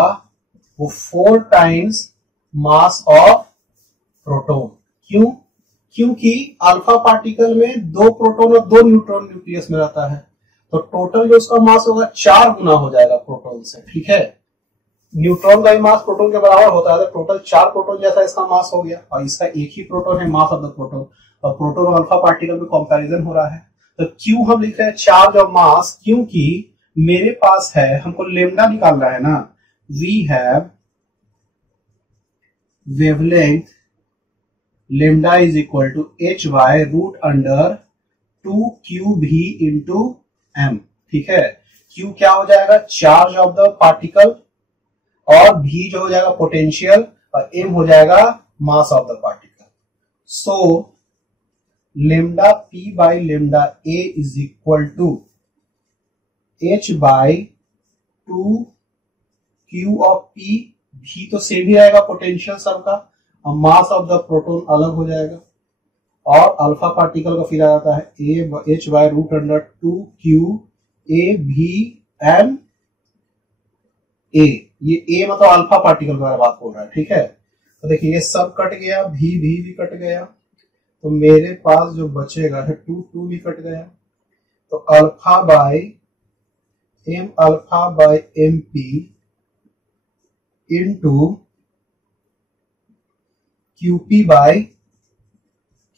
वो 4 टाइम्स मास ऑफ प्रोटॉन। क्यों? क्योंकि अल्फा पार्टिकल में 2 प्रोटॉन और 2 न्यूट्रॉन न्यूक्लियस में रहता है, तो टोटल जो उसका मास होगा 4 गुना हो जाएगा प्रोटॉन से, ठीक है। न्यूट्रॉन का भी मास प्रोटॉन के बराबर होता है, तो टोटल 4 प्रोटॉन जैसा इसका मास हो गया, और इसका एक ही प्रोटॉन है, मास ऑफ द प्रोटॉन, और प्रोटॉन और अल्फा पार्टिकल में कंपैरिजन हो रहा है। तो क्यों हम लिख रहे हैं चार्ज ऑफ मास? क्योंकि मेरे पास है, हमको लेमडा निकालना है ना, we have wavelength lambda is equal to h by root under 2 q V into m, ठीक है। क्यू क्या हो जाएगा? चार्ज ऑफ द पार्टिकल, और भी जो हो जाएगा पोटेंशियल, और एम हो जाएगा mass of the particle. So lambda p by lambda a is equal to h by 2 q of p, V तो सेम ही रहेगा पोटेंशियल सबका, और मास ऑफ द प्रोटॉन अलग हो जाएगा, और अल्फा पार्टिकल का फिर आ जाता है a h by root under 2 q a V m ए, ये ए मतलब अल्फा पार्टिकल का बात हो रहा है, ठीक है। तो देखिए ये सब कट गया, भी कट गया, तो मेरे पास जो बचेगा है 2 भी कट गया, तो alpha by M P into QP by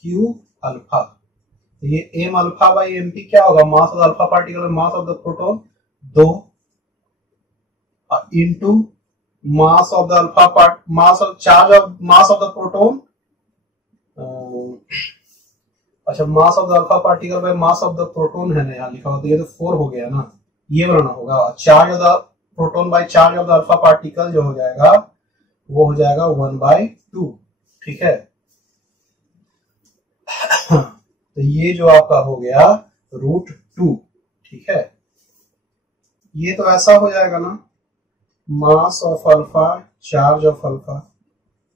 Q alpha. ये m अल्फा बाई mp क्या होगा, mass of the alpha particle, mass of the proton 2 into mass of the alpha part, mass of charge of mass of the proton, अच्छा mass of the alpha particle by mass of the proton है ना, यहाँ लिखा होता है, ये तो 4 हो गया ना, ये बनाना होगा। Charge of the proton by charge of the alpha particle जो हो जाएगा वो हो जाएगा 1/2, ठीक है। तो ये जो आपका हो गया √2, ठीक है। ये तो ऐसा हो जाएगा ना, mass of alpha charge of alpha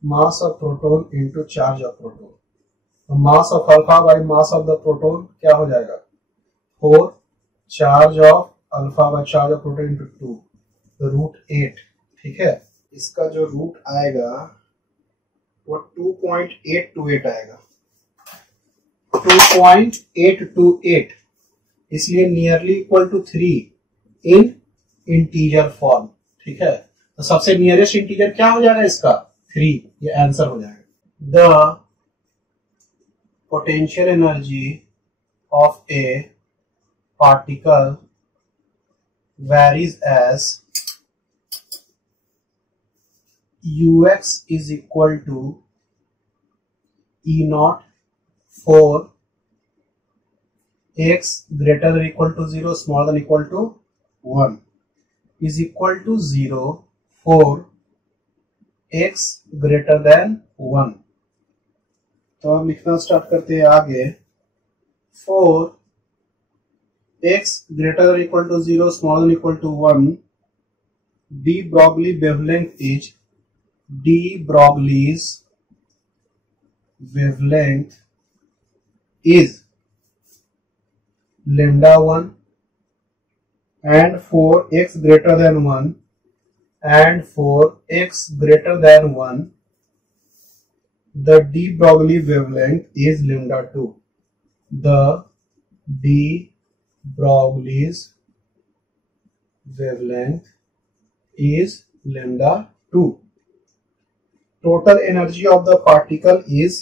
mass of proton into charge of proton, तो mass of alpha by mass of the proton क्या हो जाएगा 4, charge of alpha by charge of proton into 2, तो √8, ठीक है। इसका जो रूट आएगा वो 2.828 आएगा, 2.828, इसलिए nearly equal to 3 in integer form, ठीक है। तो सबसे नियरेस्ट इंटीजर क्या हो जाएगा इसका 3, ये आंसर हो जाएगा। The potential energy of a particle varies as ux is equal to E0 for x greater than equal to 0 smaller than equal to 1 is equal to 0 for x greater than 1। तो हम लिखना start करते हैं आगे, for x greater than equal to 0 smaller than equal to 1 de Broglie wavelength is de Broglie's wavelength is lambda 1, and for x greater than 1 and for x greater than 1 the de Broglie wavelength is lambda 2, the de Broglie's wavelength is lambda 2। Total energy of the particle is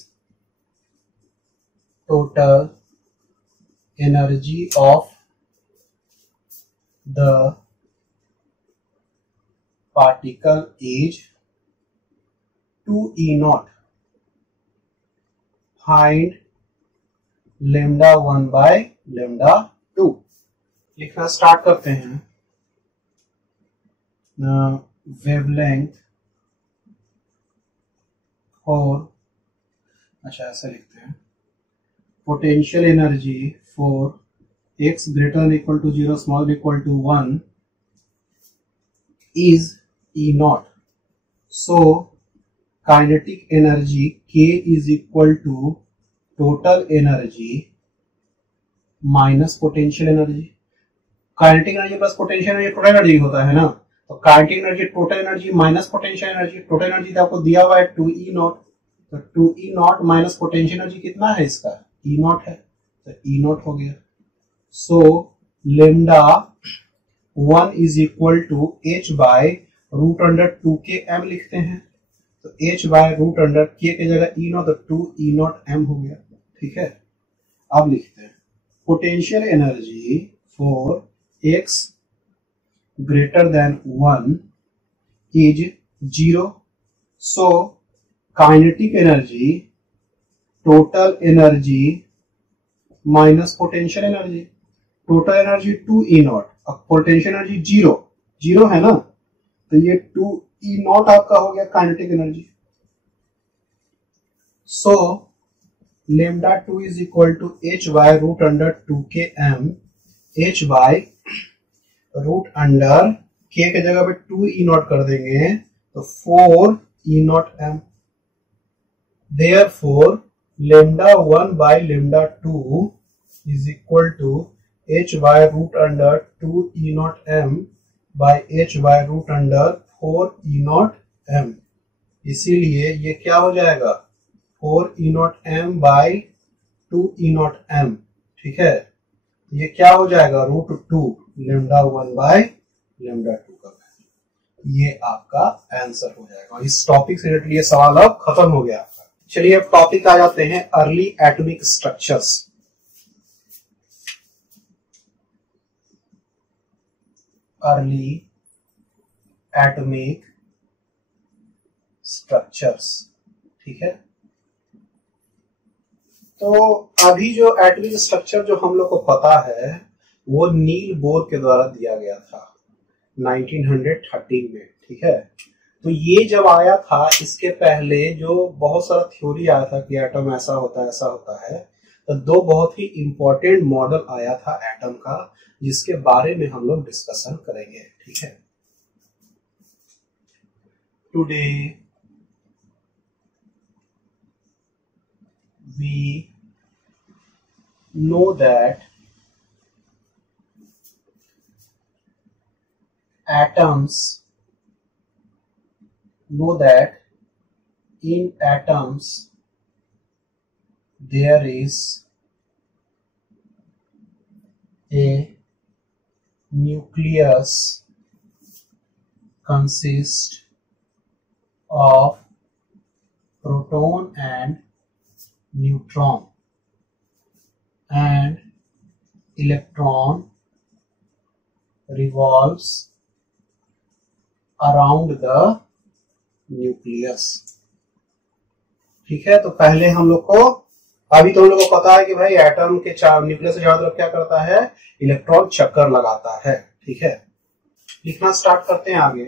total energy of the particle is 2E0। Find lambda 1 by lambda 2। लिखना start करते हैं। Wavelength और अच्छा ऐसे लिखते हैं, potential energy for x greater than equal to 0 small equal to 1 is E0। So kinetic energy K is equal to total energy minus potential energy. Kinetic energy plus potential energy total energy होता है ना, तो kinetic energy total energy minus potential energy. Total energy तो आपको दिया हुआ है 2E0, तो 2E0 माइनस पोटेंशियल एनर्जी कितना है इसका E0 है, तो E0 हो गया। So lambda 1 is equal to h by root under 2k m लिखते हैं, तो h by root under k की जगह E0, तो 2E0 m हो गया, ठीक है। अब लिखते हैं potential energy for x greater than 1 is 0। So kinetic energy total energy minus potential energy, total energy 2E0, अब potential energy 0 है ना, तो ये 2E0 आपका हो गया kinetic energy। So lambda 2 is equal to h by root under 2km, h by root under k के जगह पे 2E0 कर देंगे तो 4E0 m। Therefore lambda 1 by lambda 2 is equal to h by root under 2E0 m by h by root under 4E0 m। इसीलिए ये क्या हो जाएगा 4E0 m by 2E0 m, ठीक है। ये क्या हो जाएगा √2 lambda 1 by lambda 2 का वैल्यू। ये आपका आंसर हो जाएगा। इस टॉपिक से रिलेटेड ये सवाल अब खत्म हो गया आपका। चलिए अब टॉपिक आ जाते हैं early atomic structures. Early atomic structures, ठीक है। तो अभी जो एटॉमिक स्ट्रक्चर जो हम लोग को पता है वो नील बोर के द्वारा दिया गया था 1913 में, ठीक है। तो ये जब आया था, इसके पहले जो बहुत सारा थ्योरी आया था कि एटम ऐसा होता है ऐसा होता है, तो दो बहुत ही इंपॉर्टेंट मॉडल आया था एटम का, जिसके बारे में हम लोग डिस्कशन करेंगे, ठीक है। Today we know that in atoms there is a nucleus consists of proton and neutron, and electron revolves around the nucleus, ठीक है। तो पहले हम लोग को, अभी तो हम लोग को पता है कि भाई एटम के न्यूक्लियस से चारों तरफ क्या करता है, इलेक्ट्रॉन चक्कर लगाता है, ठीक है। लिखना स्टार्ट करते हैं आगे।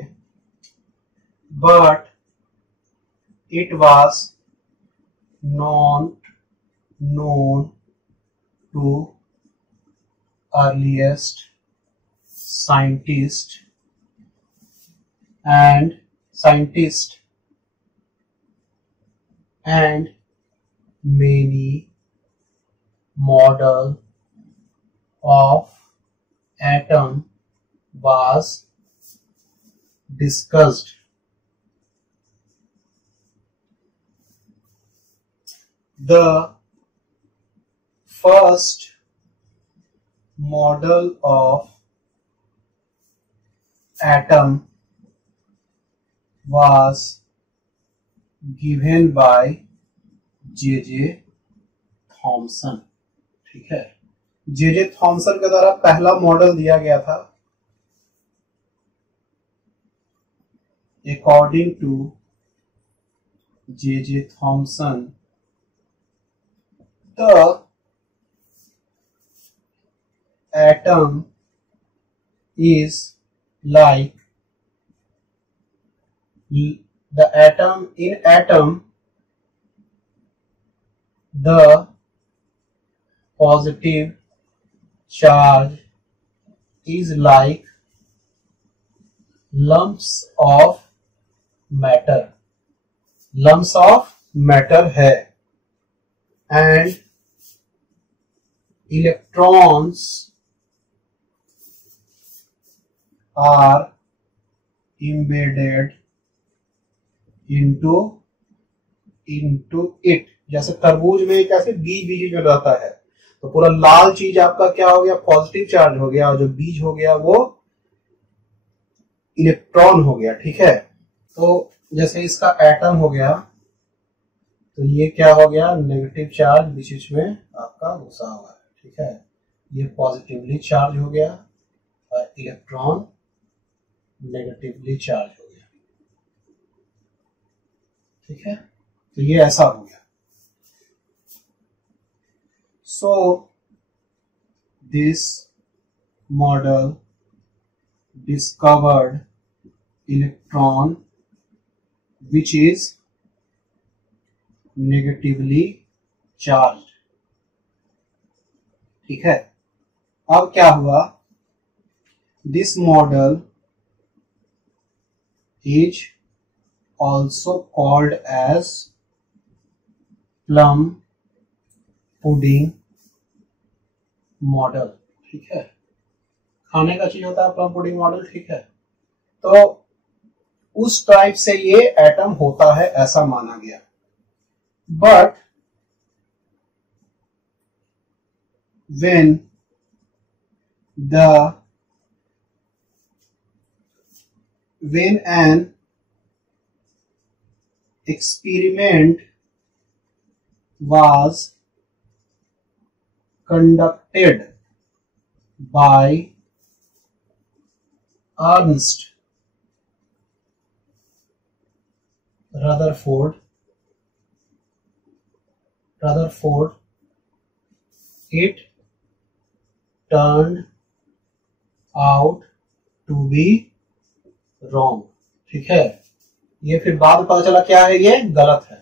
But it was not known to earliest scientist and many model of atom was discussed. The first model of atom was given by J.J. Thomson, ठीक है। J.J. थॉमसन के द्वारा पहला मॉडल दिया गया था। According to J.J. Thomson, the atom is like the positive charge is like lumps of matter है, and electrons are embedded into it। जैसे तरबूज में कैसे बीज में रहता है, तो पूरा लाल चीज आपका क्या हो गया, पॉजिटिव चार्ज हो गया, और जो बीज हो गया वो इलेक्ट्रॉन हो गया, ठीक है। तो जैसे इसका एटम हो गया, तो ये क्या हो गया, नेगेटिव चार्ज बीच में आपका घुसा हुआ है, ठीक है। ये पॉजिटिवली चार्ज हो गया और इलेक्ट्रॉन नेगेटिवली चार्ज हो गया, ठीक है। तो ये ऐसा हो गया। So this model discovered electron which is negatively charged, ठीक है। अब क्या हुआ, this model is also called as plum pudding model, ठीक है। खाने का चीज होता है प्लम पुडिंग मॉडल, ठीक है। तो उस टाइप से ये एटम होता है ऐसा माना गया। But when an experiment was conducted by Ernst Rutherford, it turned out to be wrong। ठीक है, ये फिर बाद में पता चला क्या है, ये गलत है।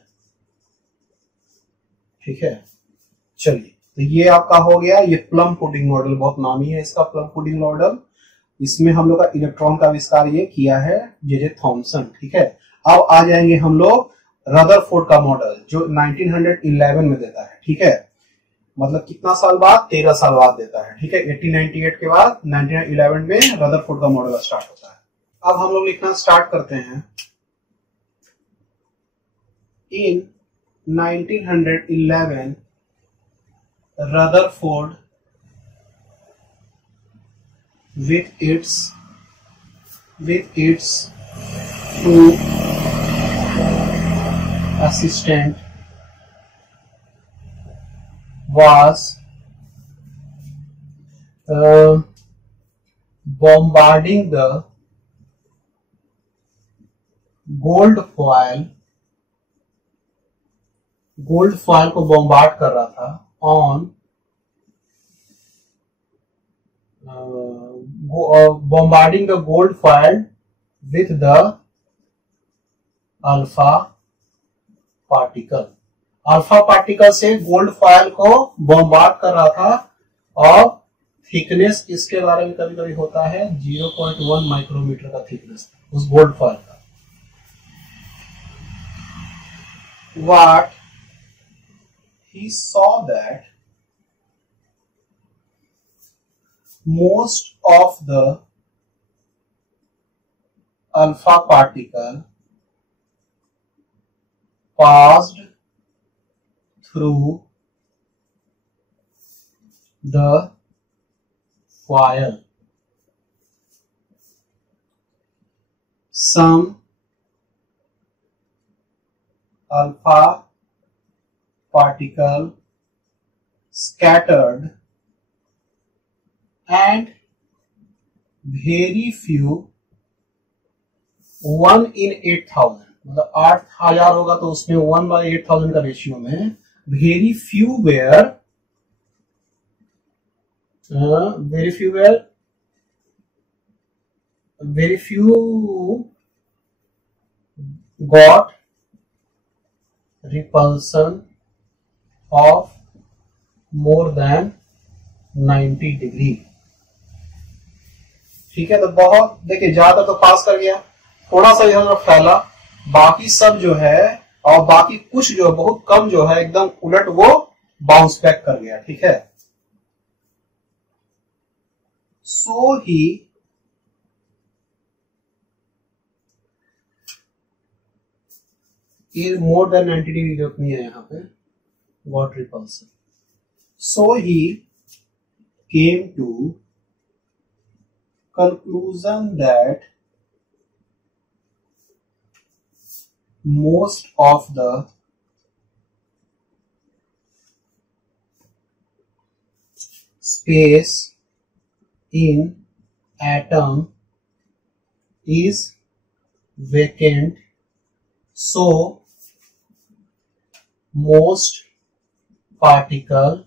ठीक है, चलिए, तो ये आपका हो गया ये प्लम पुडिंग मॉडल, बहुत नामी है इसका प्लम पुडिंग मॉडल। इसमें हम लोग का इलेक्ट्रॉन का आविष्कार ये किया है जे थॉमसन। ठीक है, अब आ जाएंगे हम लोग रदरफोर्ड का मॉडल जो 1911 में देता है। ठीक है, मतलब कितना साल बाद, 13 साल बाद देता है। ठीक है, 1898 के बाद 1911 में रदरफोर्ड का मॉडल स्टार्ट होता है। अब हम लोग लिखना स्टार्ट करते हैं। इन 1911 Rutherford with its two assistant was bombarding the gold foil को बॉम्बार्ड कर रहा था on bombarding the gold foil with the alpha particle से गोल्ड फॉयल को बॉम्बार्ड कर रहा था। और थिकनेस इसके बारे में कभी कभी होता है 0.1 माइक्रोमीटर का थिकनेस उस गोल्ड फॉयल का। What he saw that most of the alpha particle passed through the foil. Some alpha particle scattered and very few 1 in 8,000, मतलब 8,000 होगा तो उसमें 1/8000 का रेशियो में very few got repulsion of more than 90 degree. ठीक है, तो बहुत देखिए ज्यादा तो पास कर गया, थोड़ा सा इधर फैला, बाकी सब जो है और बाकी कुछ जो है बहुत कम जो है एकदम उलट वो बाउंस बैक कर गया। ठीक है, सो ही मोर देन 90 डिग्री जरूरत नहीं है यहाँ पे, got repulsion. So he came to conclusion that most of the space in atom is vacant, so most particle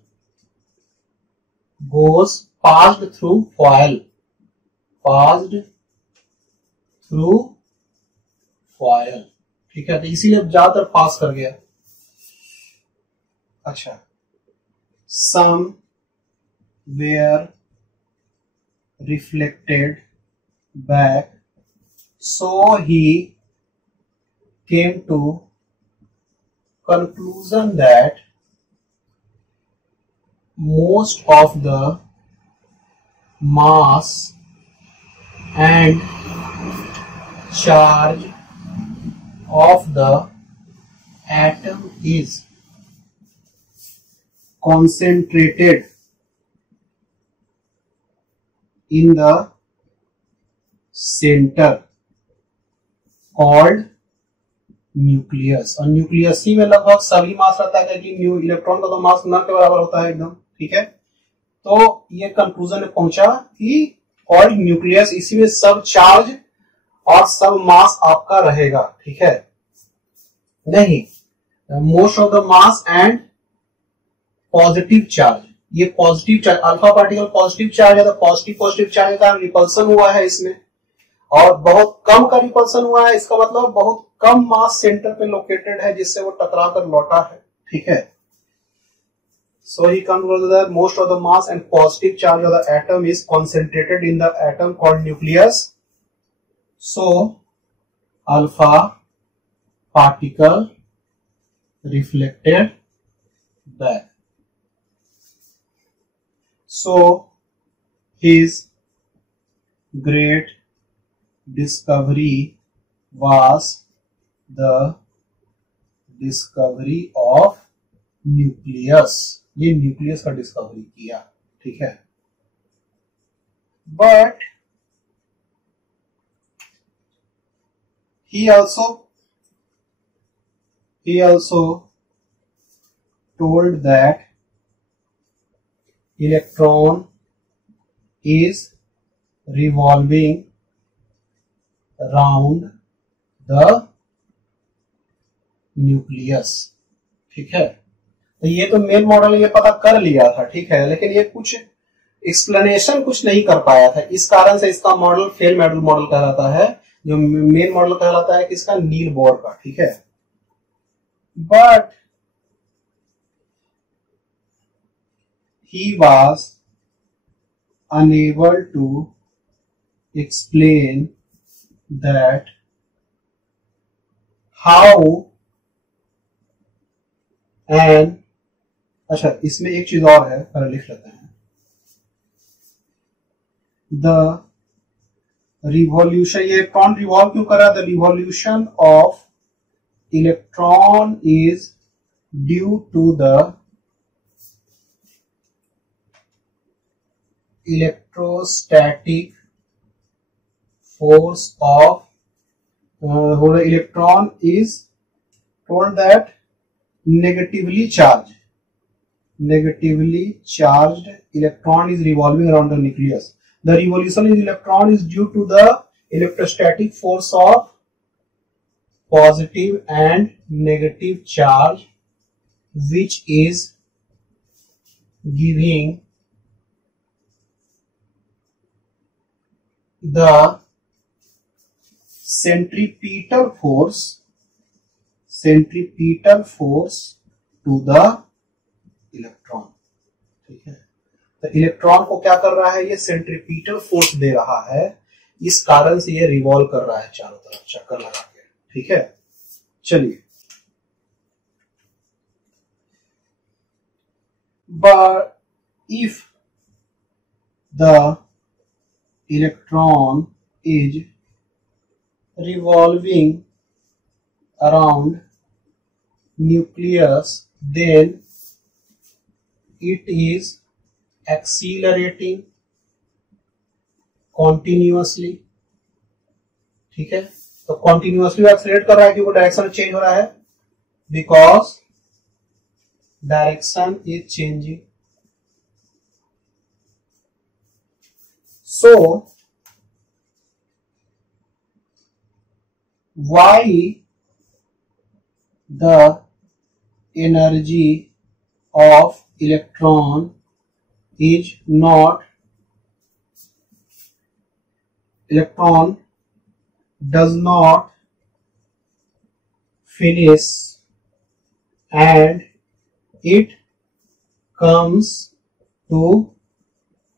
passed through foil। ठीक है, तो इसीलिए ज्यादातर पास कर गया। अच्छा, some were reflected back, so he came to conclusion that most of the mass and charge of the atom is concentrated in the center, called nucleus, और nucleus ही में लगभग सभी मास रहता है क्योंकि न्यू इलेक्ट्रॉन का तो मास न के बराबर होता है एकदम, ठीक है। तो ये कंक्लूजन में पहुंचा कि और न्यूक्लियस, इसी में सब चार्ज और सब मास आपका रहेगा, ठीक है। नहीं, most of the mass and positive charge, ये positive charge, alpha particle positive charge है, तो पॉजिटिव चार्ज का रिपल्सन हुआ है इसमें, और बहुत कम का रिपल्सन हुआ है, इसका मतलब बहुत कम मास सेंटर पे लोकेटेड है जिससे वो टकरा कर लौटा है, ठीक है। So he concluded that most of the mass and positive charge of the atom is concentrated in the atom called nucleus. So alpha particle reflected back. So his great discovery was the discovery of nucleus. ये nucleus का discovery किया, ठीक है। But he also told that electron is revolving around the nucleus, ठीक है। तो ये तो मेन मॉडल ये पता कर लिया था, ठीक है, लेकिन ये कुछ एक्सप्लेनेशन कुछ नहीं कर पाया था, इस कारण से इसका मॉडल फेल मॉडल कहलाता है। जो मेन मॉडल कहलाता है किसका, नील बोर का, ठीक है। But he was unable to explain that how and, अच्छा इसमें एक चीज और है, पहले लिख लेते हैं। द रिवॉल्यूशन, ये इलेक्ट्रॉन रिवॉल्व क्यों कर रहा है, the revolution of electron is due to the electrostatic force of electron is told that negatively charged electron is revolving around the nucleus. The revolution in electron is due to the electrostatic force of positive and negative charge, which is giving the centripetal force to the electron, ठीक है। तो electron को क्या कर रहा है, ये centripetal force दे रहा है, इस कारण से ये रिवॉल्व कर रहा है चारों तरफ चक्कर लगा के, ठीक है। चलिए, but if the electron is revolving around nucleus, then it is accelerating continuously, ठीक है। तो continuously एक्सेलरेट कर रहा है क्योंकि डायरेक्शन चेंज हो रहा है, because direction is changing. So why the energy of electron is not, electron does not finish and it comes to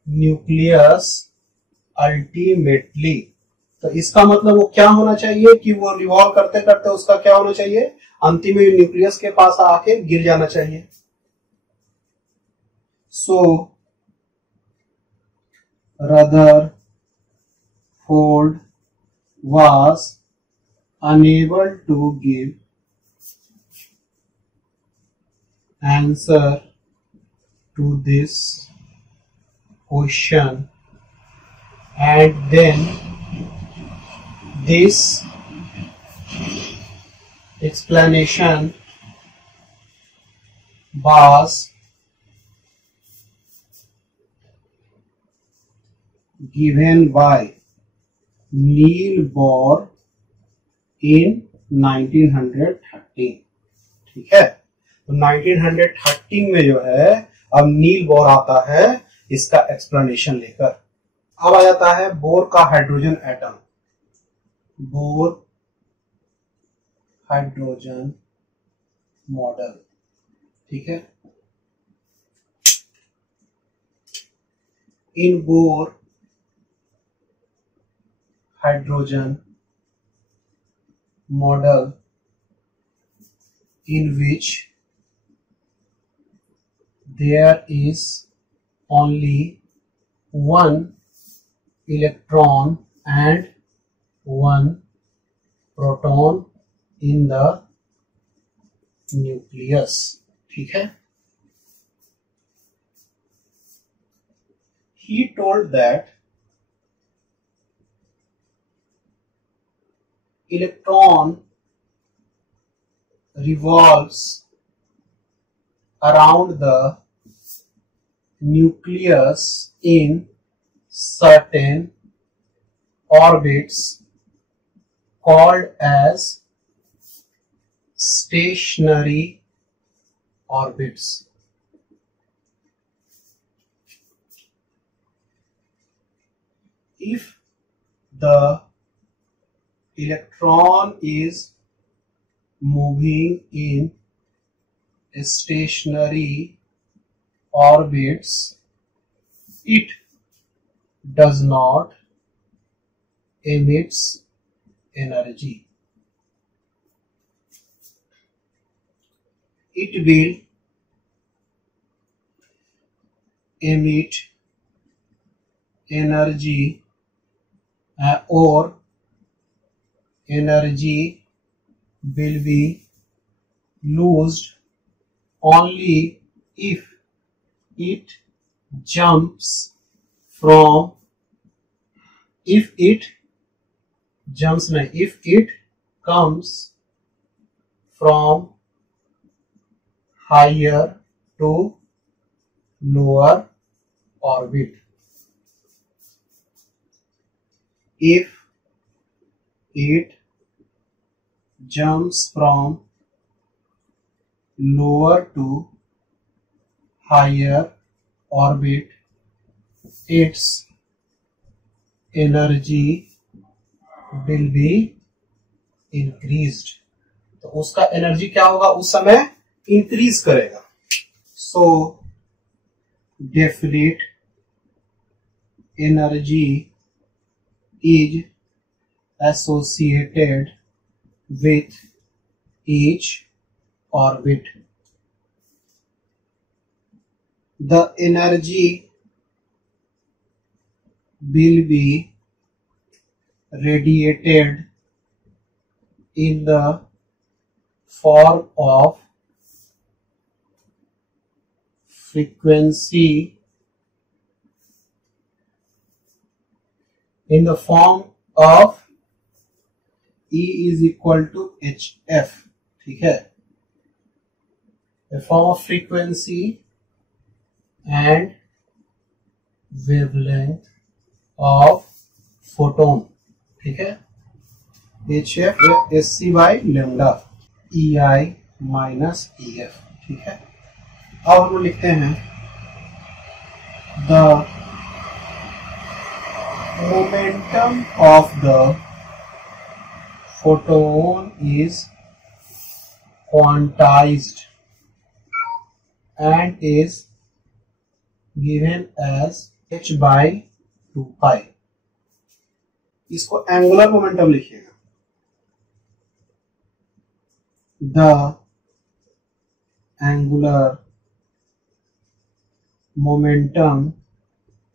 nucleus ultimately. तो इसका मतलब वो क्या होना चाहिए कि वो रिवॉल्व करते करते उसका क्या होना चाहिए, अंतिम में न्यूक्लियस के पास आके गिर जाना चाहिए। सो Rutherford was unable to give answer to this question, and then this explanation was given by Niels Bohr in 1913। ठीक है, तो 1913 में जो है अब नील बोर आता है इसका एक्सप्लेनेशन लेकर। अब आ जाता है बोर का hydrogen atom, Bohr hydrogen model. ठीक है, in Bohr hydrogen model in which there is only one electron and one proton in the nucleus। ठीक है, he told that electron revolves around the nucleus in certain orbits called as stationary orbits। If the electron is moving in stationary orbits, it does not emit energy. It will emit energy or energy will be lost only if it jumps from if it comes from higher to lower orbit। If it jumps from lower to higher orbit, its energy will be increased। तो उसका energy क्या होगा उस समय, increase करेगा। So definite energy is associated with each orbit। The energy will be radiated in the form of frequency, in the form of E is equal to HF। ठीक है, a form of frequency and wavelength of photon। ठीक है, HF SC by lambda EI minus EF। ठीक है, अब हम लिखते हैं the momentum of the photon is quantized and is given as h by 2 pi। इसको एंगुलर मोमेंटम लिखिएगा। The angular momentum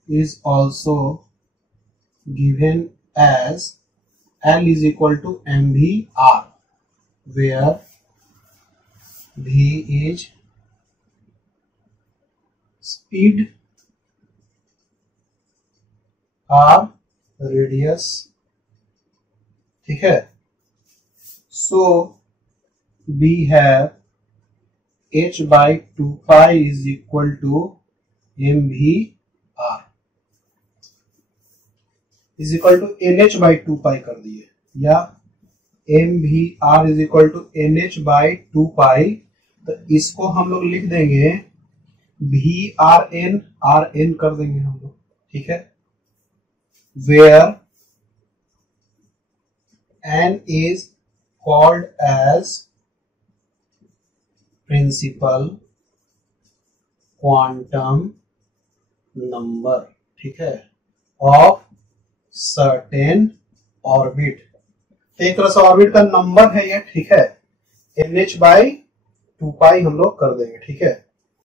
is also given as L is equal to mvr, where v is speed, r radius। ठीक है, so we have h by 2 pi is equal to mvr is equal to nh by 2 pi कर दिए, या mvr is equal to nh by 2 pi, तो इसको हम लोग लिख देंगे vrn, rn कर देंगे हम लोग, ठीक है, where n is called as principal quantum number, ठीक है, of certain orbit। एक तरह से ऑर्बिट का नंबर है ये, ठीक है, nh by 2 pi हम लोग कर देंगे, ठीक है।